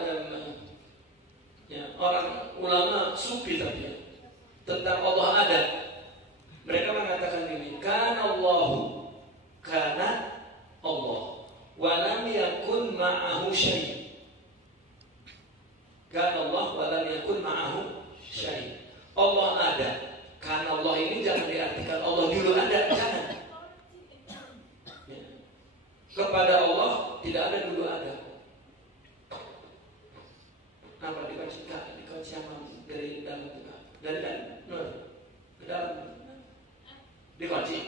orang ulama sufi tadi tentang Allah ada, mereka mengatakan ini, kana Allahu, kana Allah, wa lam yakun ma'ahu syai'. Kana Allah wa lam yakun ma'ahu syai'. Allah ada. Kana Allah ini jangan diartikan Allah dulu ada, jangan. Kepada Allah tidak ada dulu ada. Apa dikaji dari dalam juga, dari dalam, ke dalam dikaji.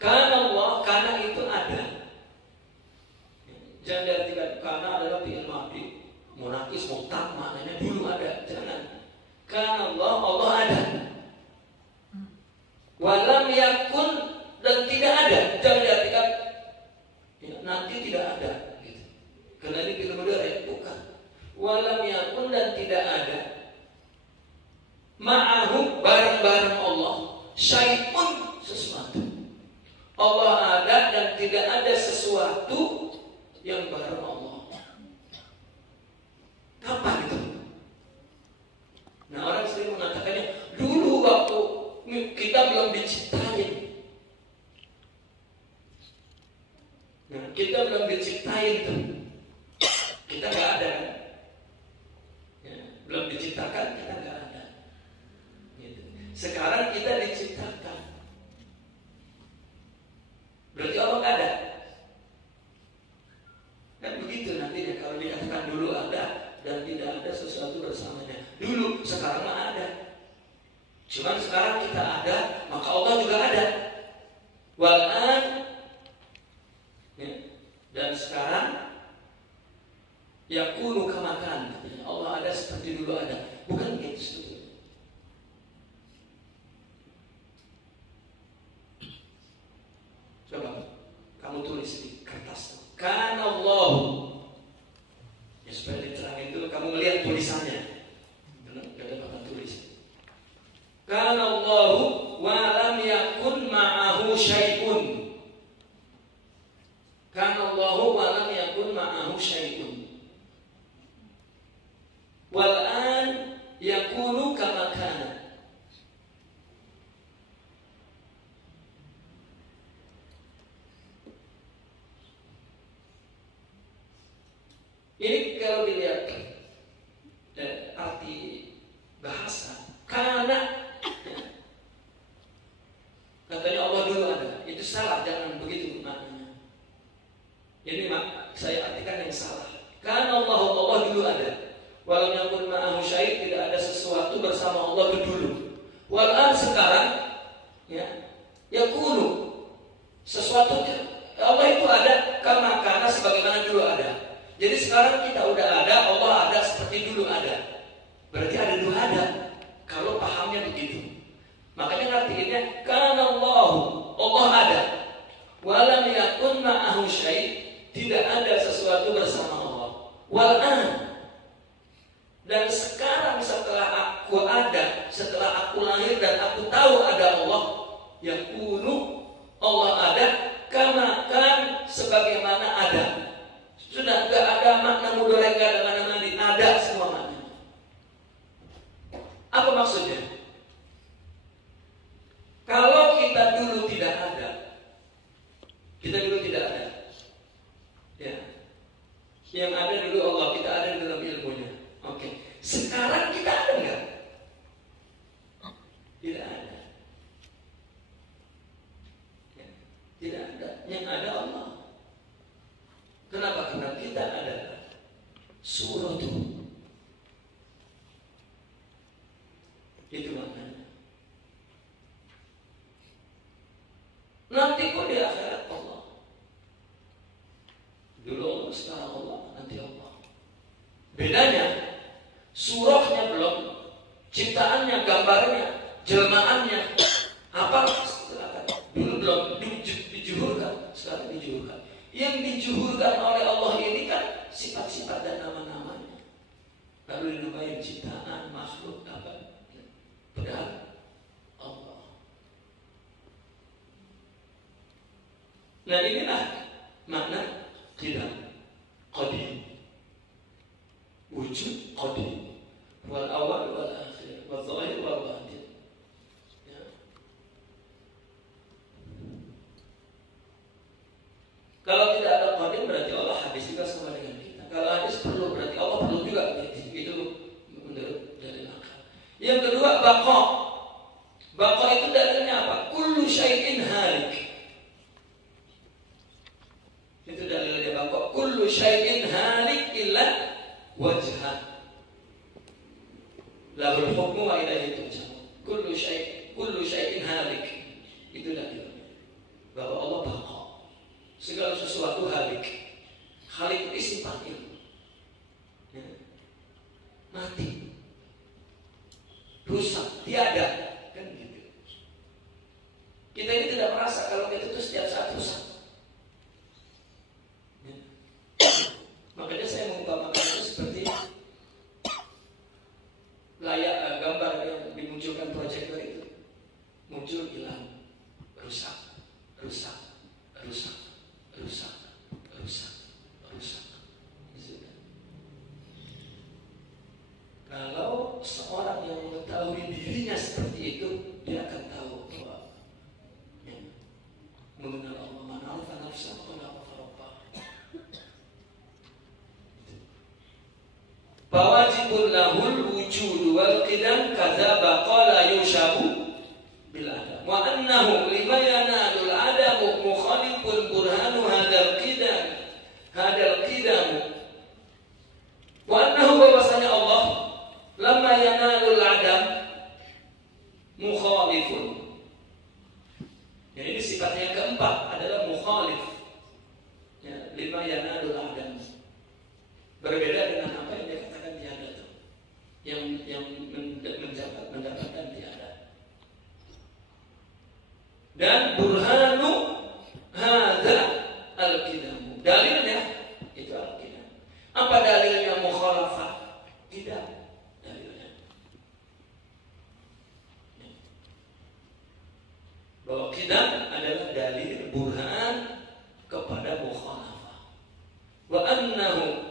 Karena Allah, karena itu ada. Jangan diartikan karena adalah fi'il madhi, munaqis, mutlaq, maknanya dulu ada. Jangan. Karena Allah ada. Walam yakun, dan tidak ada, jangan diartikan ya, nanti tidak ada gitu. Karena ini film modern, bukan. Walam yakun, dan tidak ada ma'ahu, bareng-bareng Allah, syai'un, sesuatu. Allah ada dan tidak ada sesuatu yang bareng Allah. Kapan itu? Nah orang sering mengatakannya dulu waktu kita belum diciptain. Nah, kita belum diciptain tuh, kita nggak ada, ya, belum diciptakan, kita nggak ada. Gitu. Sekarang kita diciptakan, berarti Allah nggak ada. Kan begitu nantinya kalau dikatakan dulu ada dan tidak ada sesuatu bersamanya. Dulu, sekarang mah ada. Cuman sekarang kita ada, maka Allah juga ada. Wal'an, ya, dan sekarang yakunu kama kana. Allah ada seperti dulu ada. Bukan gitu sebetulnya. Coba kamu tulis di kertas. Kana Allah. Ya supaya diterangin dulu, kamu melihat tulisannya. Gak ada papan tulis. Kana Allahu wa lam yakun ma'ahu syai'un. Kana Allahu wa lam yakun ma'ahu syai'un. Wal'an yakunu kama kana. Ini kalau dilihat arti bahasa, karena katanya Allah dulu ada, itu salah, jangan begitu maknanya. Ini saya artikan yang salah. Karena Allah dulu ada. Walau yakun ma'ahu syai', tidak ada sesuatu bersama Allah itu dulu. Wal'an sekarang, ya, yakunu sesuatu Allah itu ada karena sebagaimana dulu ada. Jadi sekarang kita udah ada, Allah ada seperti dulu ada. Berarti ada dulu ada. Kalau pahamnya begitu, makanya ngartiinnya karena Allah ada. Walam yakun ma'ahu syai', tidak ada sesuatu bersama Allah. Wal'an, dan sekarang setelah aku ada, setelah aku lahir dan aku tahu ada Allah, yakunu Allah ada, kama kan sebagaimana ada. Sudah gak ada makna mudhari, gak ada makna madi, ada semua maknanya. Apa maksudnya? Kalau kita dulu tidak ada, ya, yang ada dulu Allah, kita ada di dalam ilmunya. Oke. Sekarang kita ada nggak? Tidak ada. Ya, tidak ada. Yang ada Allah. Kenapa? Karena kita adalah suratu. Itu maknanya. Nanti kok di akhirat Allah. Dulu Allah, sekarang Allah, nanti Allah. Bedanya, surahnya belum, ciptaannya, gambarnya, jelmaannya, apa? Dulu belum dijuhurkan, sekarang dijuhurkan. Yang dijuhurkan oleh Allah ini kan sifat-sifat dan nama-namanya. Lalu dinamain ciptaan, makhluk, apa? Padahal Allah. Nah inilah makna tidak qadim. Wujud qadim. Wal awal wal akhir, wal zahir wal batin. Ya. Kalau tidak ada qadim berarti Allah habis juga sama dengan kita. Kalau habis perlu berarti Allah perlu juga. Itu menurut dalil akal. Yang kedua baqa. Baqa itu dalilnya apa? Kullu syai'in halik. Itu dalilnya baqa. Kullu syai'in halik illa wajhah. Lahul hukmu wa ilaihi turja'un. Kullu syai'in halik. Itu dalilnya. Bahwa Allah baqa. Segala sesuatu halik. Halik itu isim fa'il. Ya. Mati. Rusak, tiada. Kan gitu. Kita ini tidak merasa kalau kita itu setiap saat rusak. Ya. Makanya saya mengumpamakan itu seperti layak gambar yang dimunculkan proyektor itu. Muncul hilang, rusak, rusak, rusak, rusak, rusak, rusak. Kalau seorang yang mengetahui dirinya seperti itu, dia akan tahu bahwa ya, mengenal Allah, man arafa nafsahu faqad arafa. Fawajibun lahul wujud wal qidam kadza baqala yushabu bil adam. Wa annahu lima yanalul adamu mukhalifun burhanu hadzal qidam. Wa annahu bahwasanya Allah lama yanalul adam mukhalifun. Ya, ini sifat Sifat yang keempat adalah mukhalif. Ya, lima yanalul adam. Berbeda dengan apa yang dikatakan tiada itu. Yang mendapatkan tiada. Dan burhanu hadza al-qidam. Dalilnya itu al-qidam. Apa dalilnya mukhalafah? Tidak dalilnya. Bahwa qidam adalah dalil burhan kepada mukhalafah. Wa annahu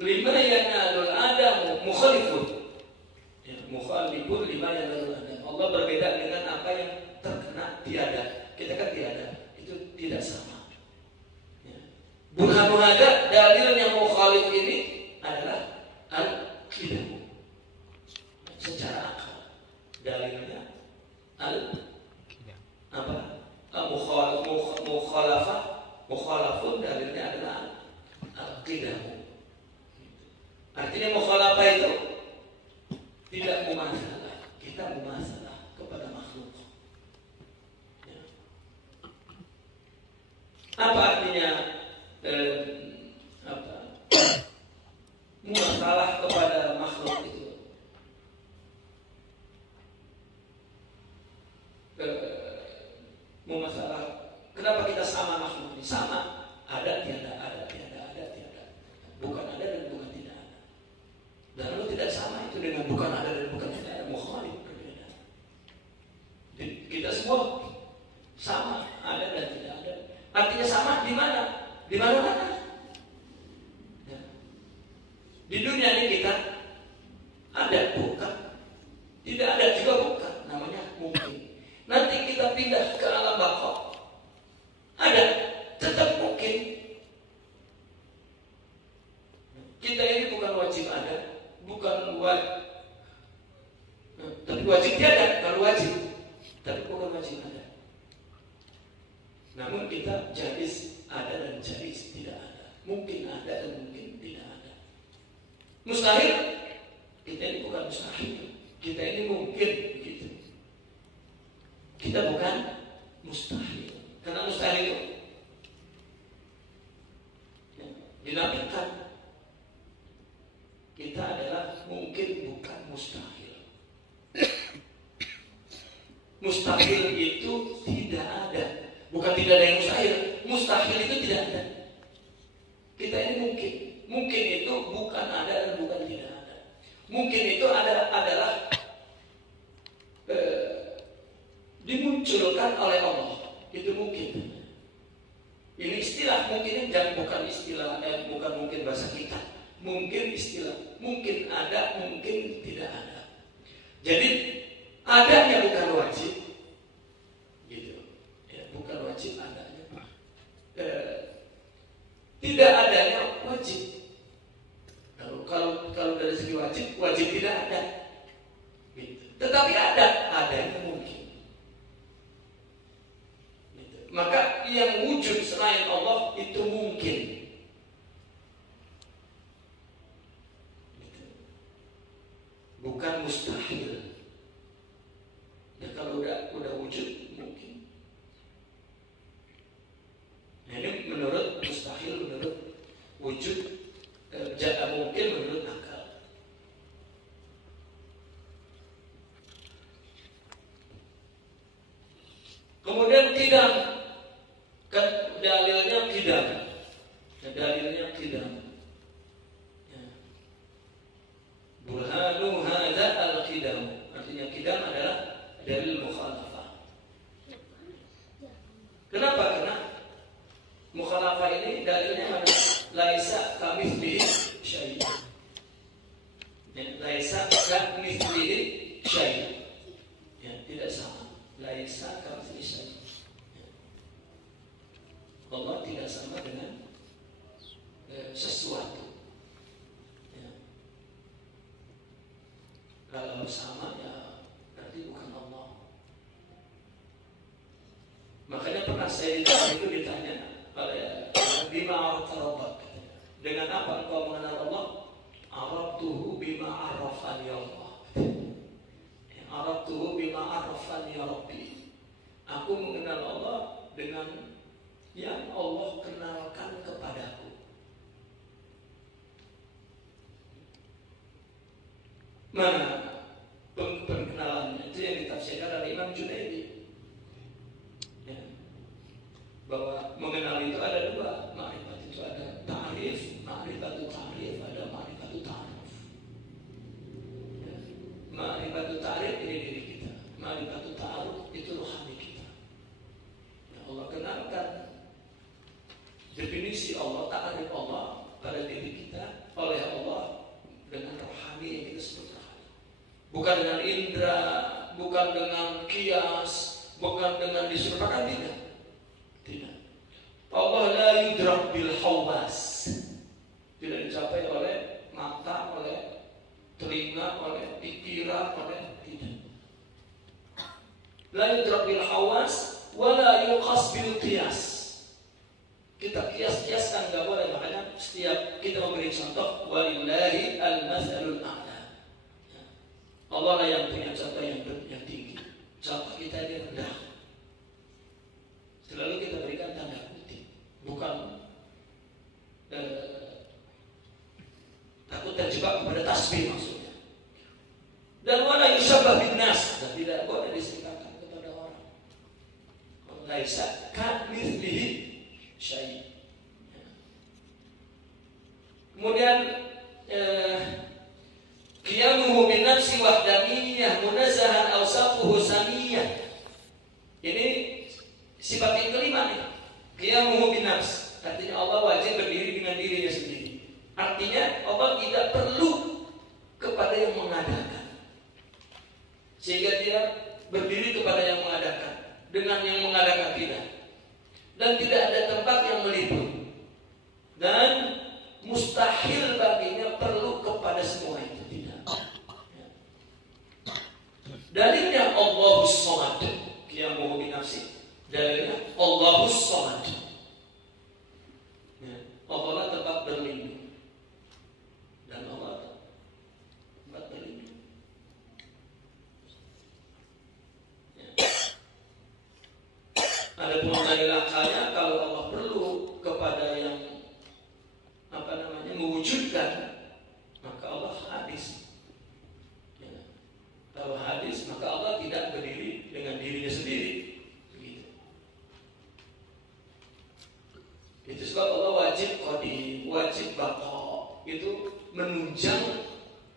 lima yanalul adamu mukhalifun. Ya, mukhalifun lima yanalul adam. Allah berbeda dengan apa yang terkena tiada. Kita kan tiada. Itu tidak sama. Ya. Burhanu hadza dalilnya mukhalif ini adalah al-qidam. Secara akal. Dalilnya mukhalafun dalilnya adalah al-qidam. Artinya mukhalafah itu tidak mumasalah. Kita mumasalah kepada makhluk. Ya. Apa artinya mumasalah kepada makhluk itu? Mumasalah. Kenapa kita sama makhluk ini? Sama. Ada tiada, ada tiada, ada tiada. Bukan ada dan bukan tidak ada. Dan lalu tidak sama itu dengan bukan ada dan bukan tidak ada. Mukhalif berbeda. Kita semua sama, ada dan tidak ada. Artinya sama di mana? Di mana-mana. Ya. Di dunia ini kita ada, bukan. Tidak ada juga bukan. Namanya mungkin. Nanti kita pindah ke alam baqa. Ada, tetap mungkin. Kita ini bukan wajib ada, bukan tapi wajib tiada. Kalau wajib, tapi bukan wajib ada. Namun kita jaiz ada dan jaiz tidak ada. Mungkin ada dan mungkin tidak ada. Mustahil, kita ini bukan mustahil. Kita ini mungkin begitu. Kita bukan mustahil. Karena mustahil itu dinafikan. Kita adalah mungkin bukan mustahil. Mustahil itu tidak ada. Bukan tidak ada yang mustahil. Mustahil itu tidak ada. Kita ini mungkin. Mungkin itu bukan ada dan bukan tidak ada. Mungkin itu adalah dimunculkan oleh Allah. Itu mungkin. Ini istilah mungkin jangan bukan istilah bukan mungkin bahasa kita. Mungkin istilah. Mungkin ada, mungkin tidak ada. Jadi adanya bukan wajib. Gitu. Ya, bukan wajib adanya. Tidak adanya wajib. Kalau dari segi wajib tidak ada. Gitu. Tetapi adanya mungkin. Maka yang wujud selain Allah itu mungkin. Bukan mustahil. Ya kalau udah wujud mungkin. Nah, ini menurut mustahil, menurut wujud, mungkin menurut akal. Kemudian qidam. Kan dalilnya qidam. Dalilnya qidam. Ya. Burhanu hadza al-qidam. Artinya qidam adalah dalil mukhalafah. Kenapa? Karena mukhalafah ini dalilnya mana? Laisa kamitslihi syai'. Laisa kamitslihi syai'. Ya, tidak sama. Laisa kamitslihi syai'. Allah tidak sama dengan sesuatu. Ya. Kalau sama ya berarti bukan Allah. Makanya pernah saya ditanya oleh bima arafta rabbak. Dengan apa engkau mengenal Allah? Araftuhu bima arafani Allah. Araftuhu bima arafani Rabbi. Aku aku mengenal Allah dengan yang Allah kenalkan kepadaku. Mana perkenalannya? Itu yang ditafsirkan oleh Imam Junaidi. Ya. Bahwa mengenal itu ada dua. Ma'rifat itu ada ta'rif, ma'rifatu ta'rif, ada ma'rifatu ta'aruf. Ya. Ma'rifatu ta'rif ini diri kita. Ma'rifatu ta'aruf itu rohani kita. Ya, Allah kenalkan definisi Allah, ta'rif Allah pada diri kita oleh Allah dengan rohani yang kita sebut rohani. Bukan dengan indera, bukan dengan kias, bukan dengan diserupakan, tidak. Tidak. Allah la yudrak bil hawas. Tidak dicapai oleh mata, oleh telinga, oleh pikiran, oleh tidak. La yudrak bil hawas wala yuqas bil qiyas. Kita kias-kiaskan nggak boleh, makanya setiap kita memberi contoh, walillahi al-mathalul a'la. Allah lah yang punya contoh yang tinggi. Contoh kita ini rendah. Selalu kita berikan tanda kutip, bukan takut terjebak kepada tasbih maksudnya. Dan wala yusabbah bin nas, dan tidak boleh diserikakan kepada orang. Laisa kamitslihi syai'. Kemudian qiyamuhu bin nafsi wahdaniyah munazzahan awsafuhu samiyah. Ini sifat yang kelima nih. Qiyamuhu bin nafs, artinya Allah wajib berdiri dengan dirinya sendiri. Artinya Allah tidak perlu kepada yang mengadakan, sehingga dia berdiri kepada yang mengadakan, dengan yang mengadakan tidak. Dan tidak ada tempat yang meliput, dan mustahil baginya perlu kepada semua itu, tidak. Dalilnya Allahus Samad, qiyamuhu bi nafsi. Dalilnya Allahus Samad. Allah lah tempat berlindung, dan Allah tempat berlindung. Ada pun dalil akalnya, kalau Allah perlu kepada yang mewujudkan, maka Allah hadis. Ya. Kalau hadis, maka Allah tidak berdiri dengan dirinya sendiri. Begitu. Itu sebab Allah wajib qadim, wajib baqa. Itu menunjang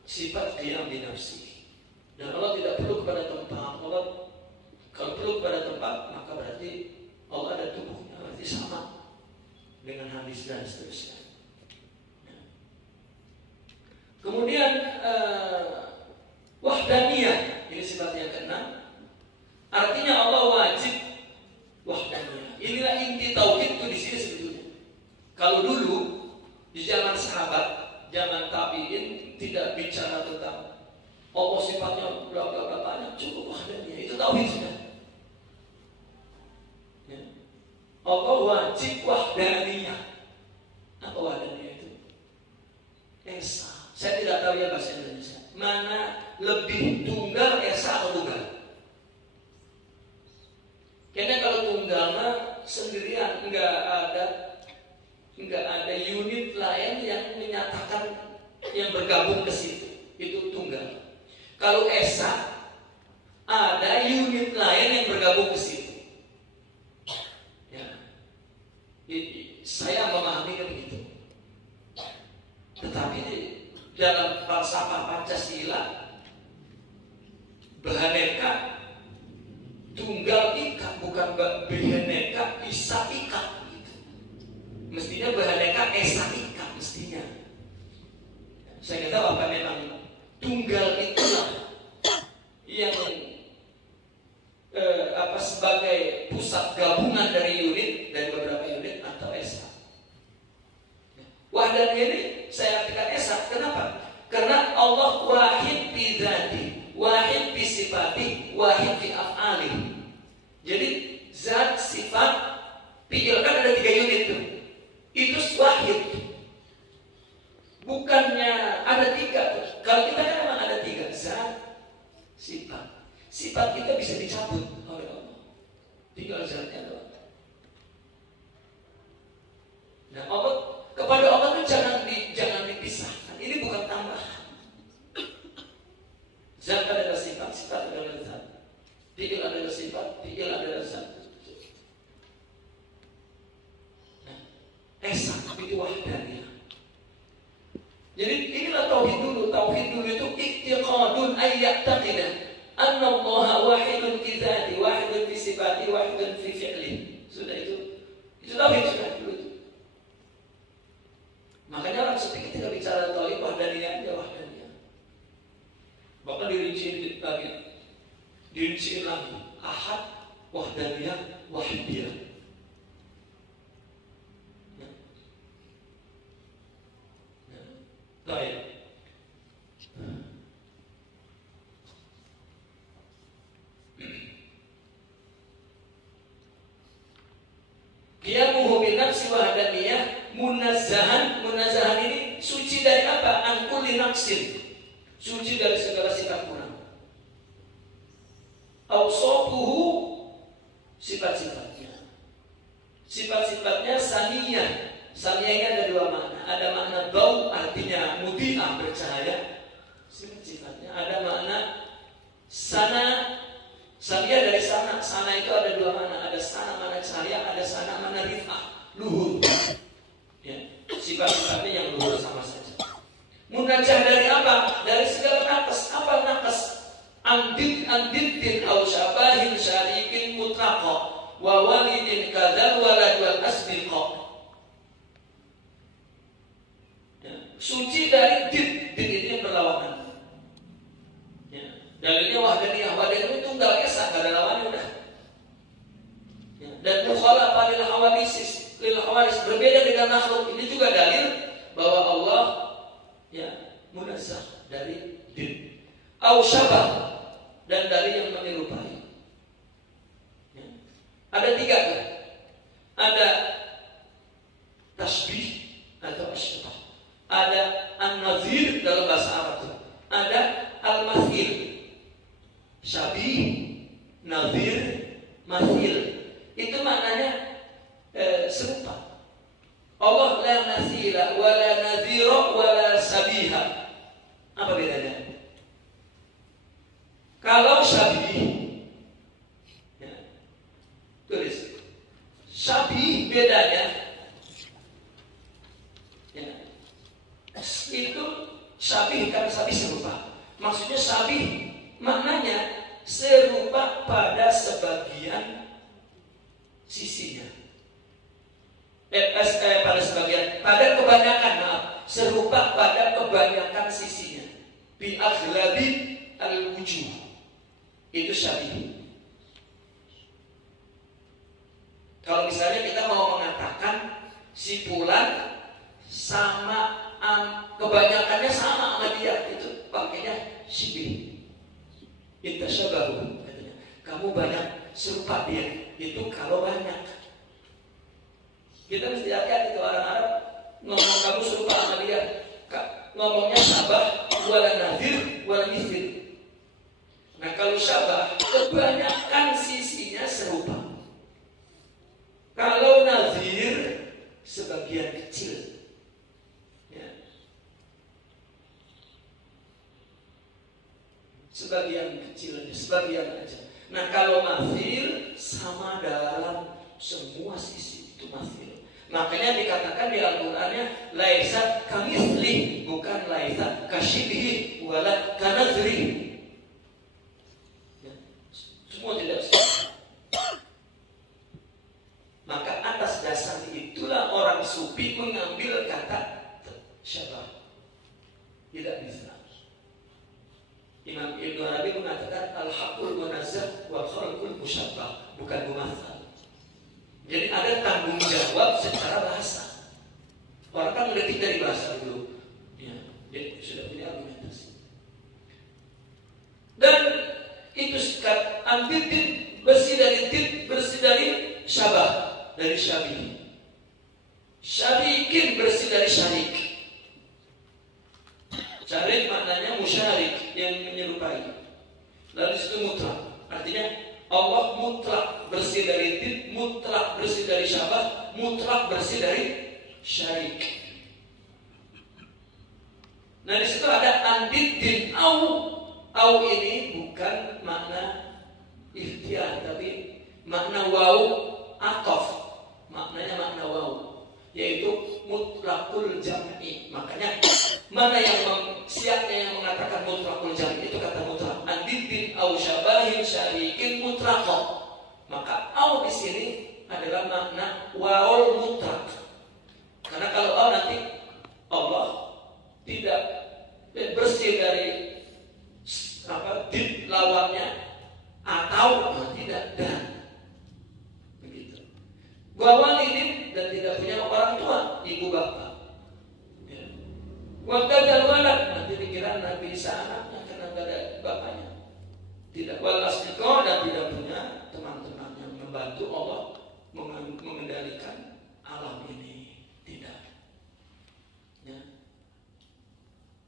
sifat qiyam bi nafsi. Dan Allah tidak perlu kepada tempat. Allah kalau perlu kepada tempat, maka berarti Allah ada tubuhnya, berarti sama dengan hadis dan seterusnya. Kemudian wahdaniyah, ini sifat yang keenam. Artinya Allah wajib wahdaniyah. Inilah inti tauhid itu di sini sebetulnya. Kalau dulu di zaman sahabat, zaman tabi'in tidak bicara tentang Allah sifatnya berapa banyak, cukup wahdaniyah. Itu tauhid sudah. Ya. Allah wajib wahdaniyah. Apa wahdaniyah itu? Esa. Saya tidak tahu ya bahasa Indonesia. Mana lebih tunggal, esa atau tunggal? Karena kalau tunggal mah sendirian, nggak ada unit lain yang menyatakan yang bergabung ke situ. Itu tunggal. Kalau esa, ada unit lain yang bergabung ke situ. Ya. Saya memahaminya begitu. Tetapi dalam falsafah Pancasila, Bhinneka tunggal ika, bukan Bhinneka isa ika gitu. Mestinya Bhinneka esa ika mestinya. Saya nggak tahu apa memang tunggal itulah yang sebagai pusat gabungan dari beberapa unit atau esa. Wahdan ini saya artikan esa. Kenapa? Karena Allah wahid bi dzati, wahid bi sifati, wahid bi af'ali. Jadi zat, sifat, fi'il kan ada 3 unit tuh. Itu wahid. Bukannya ada 3 tuh. Kalau kita kan memang ada 3, zat, sifat. Sifat kita bisa dicabut oleh Allah. tinggal zatnya doang. Nah, Allah, kepada Allah itu jangan dipisahkan. Ini bukan tambahan. Zat adalah sifat, sifat adalah zat. Fi'il adalah sifat, fi'il adalah zat. Nah, esa itu wahdaniyah. Jadi inilah tauhid dulu. Tauhid dulu itu i'tiqadun ayya'taqida anna Allah wahidun fi dzati, wahidun fi sifati, wahidun fi fi'li. Sudah itu tauhid sudah dulu itu. Makanya orang seperti ketika bicara tauhid wahdaniyah aja wahdaniyah. Bahkan dirinciin lagi ahad, wahdaniyah, wahidiyah. Baik. Qiyamuhu bin nafsi wahdaniyah munazzahan ini suci dari apa? An kulli naqsin. Suci dari segala sifat kurang. Awsafuhu sifat-sifatnya. Sifat-sifatnya saniyah. Saniyahnya ada dua makna. Ada makna daw artinya mudhi'ah bercahaya. Sifat-sifatnya ada makna sana. Saniyah dari sana. Sana itu ada dua makna. Ada sana makna cahaya, ada sana makna rif'ah, luhur. Ya, sifat-sifatnya yang luhur sama saja. Munajjah dari apa? Dari segala naqas. Apa naqas? Andid au syabahin syarikin mutlaqa wa walidin kadzal walad wal asbiqa. Ya, suci dari did ini yang berlawanan. Ya, dalilnya wahdaniyah. Wahdaniyah itu tunggal esa, enggak ada lawannya udah. Ya, dan mukhalafah lil hawadis berbeda dengan makhluk. Ini juga dalil bahwa Allah ya munazzah dari did au syabah dan dari yang menyerupai. Ya. Ada tiga kan? Ada tasbih atau asyabah. Ada an-nazir dalam bahasa Arab. Ada al-mathil. Syabih, nazir, mathil. Itu maknanya serupa. Allah la nathila wa la nadhira wa la sabiha. Apa bedanya? Kalau syabih, ya, tulis syabih bedanya, ya, itu syabih kan syabih serupa. Maksudnya syabih maknanya serupa pada sebagian sisinya. Pada kebanyakan, serupa pada kebanyakan sisinya. Bi aghlabi al-wujuh. Itu syabih. Kalau misalnya kita mau mengatakan si fulan sama kebanyakannya sama sama dia, itu pakainya syibih. Intasyabahu katanya. Kamu banyak serupa dia. Itu kalau banyak. Kita mesti hati-hati itu orang Arab ngomong kamu serupa sama dia. Ngomongnya syabah wala nadhir wala mithil. Nah kalau syabah kebanyakan sisinya serupa. Kalau nazir sebagian kecil. Ya. Sebagian kecil aja, sebagian aja. Nah kalau mathil sama dalam semua sisi itu mathil. Makanya dikatakan di Al-Qur'annya laisa kamitsli, bukan laisa kasyibhi wala kanazri. Semua tidak sama. Maka atas dasar itulah orang sufi mengambil kata syabah. Tidak bisa. Imam Ibn Arabi mengatakan al-haqqul munazzah wal khalqul musyabbah, bukan mumathal. Jadi ada tanggung jawab secara bahasa. Orang kan mendetik dari bahasa dulu. Ya, dia sudah punya argumentasi. Dan itu sekat ambil bersih dari tid, bersih dari syabah, dari syabih. Syabikin bersih dari syarik. Syarik maknanya musyarik, yang menyerupai. Lalu itu mutlak, artinya Allah mutlak bersih dari tid, mutlak bersih dari syabah, mutlak bersih dari syarik. Nah di situ ada andiddin au ini bukan makna ikhtiar, tapi makna waw atof, maknanya makna waw, yaitu mutlakul jam'i. Makanya mana yang siapnya yang mengatakan mutlakul jam'i itu kata mutlak. Andiddin au syabahin syarikin mutlaqah. Maka au di sini adalah makna waul mutlak. Karena kalau au nanti Allah tidak bersih dari did lawannya atau tidak dan begitu. Wa walidin dan tidak punya orang tua, ibu bapak. Waqadal walad, nanti dikira Nabi Isa anaknya karena tidak ada bapaknya. Tidak walasniko dan tidak punya teman-teman yang membantu Allah mengendalikan alam ini. Tidak. Ya.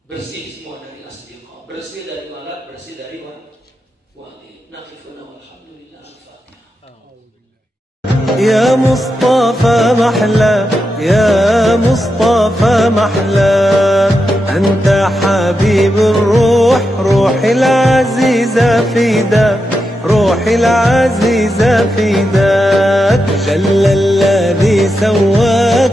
Bersih semua dari asdiqo, bersih dari walad, bersih dari walid. Naqifuna walhamdulillah al-Fatihah. يا مصطفى محلى يا مصطفى محلى أنت حبيب الروح روحي العزيزة فداك روحي العزيزة فداك جل الذي سواك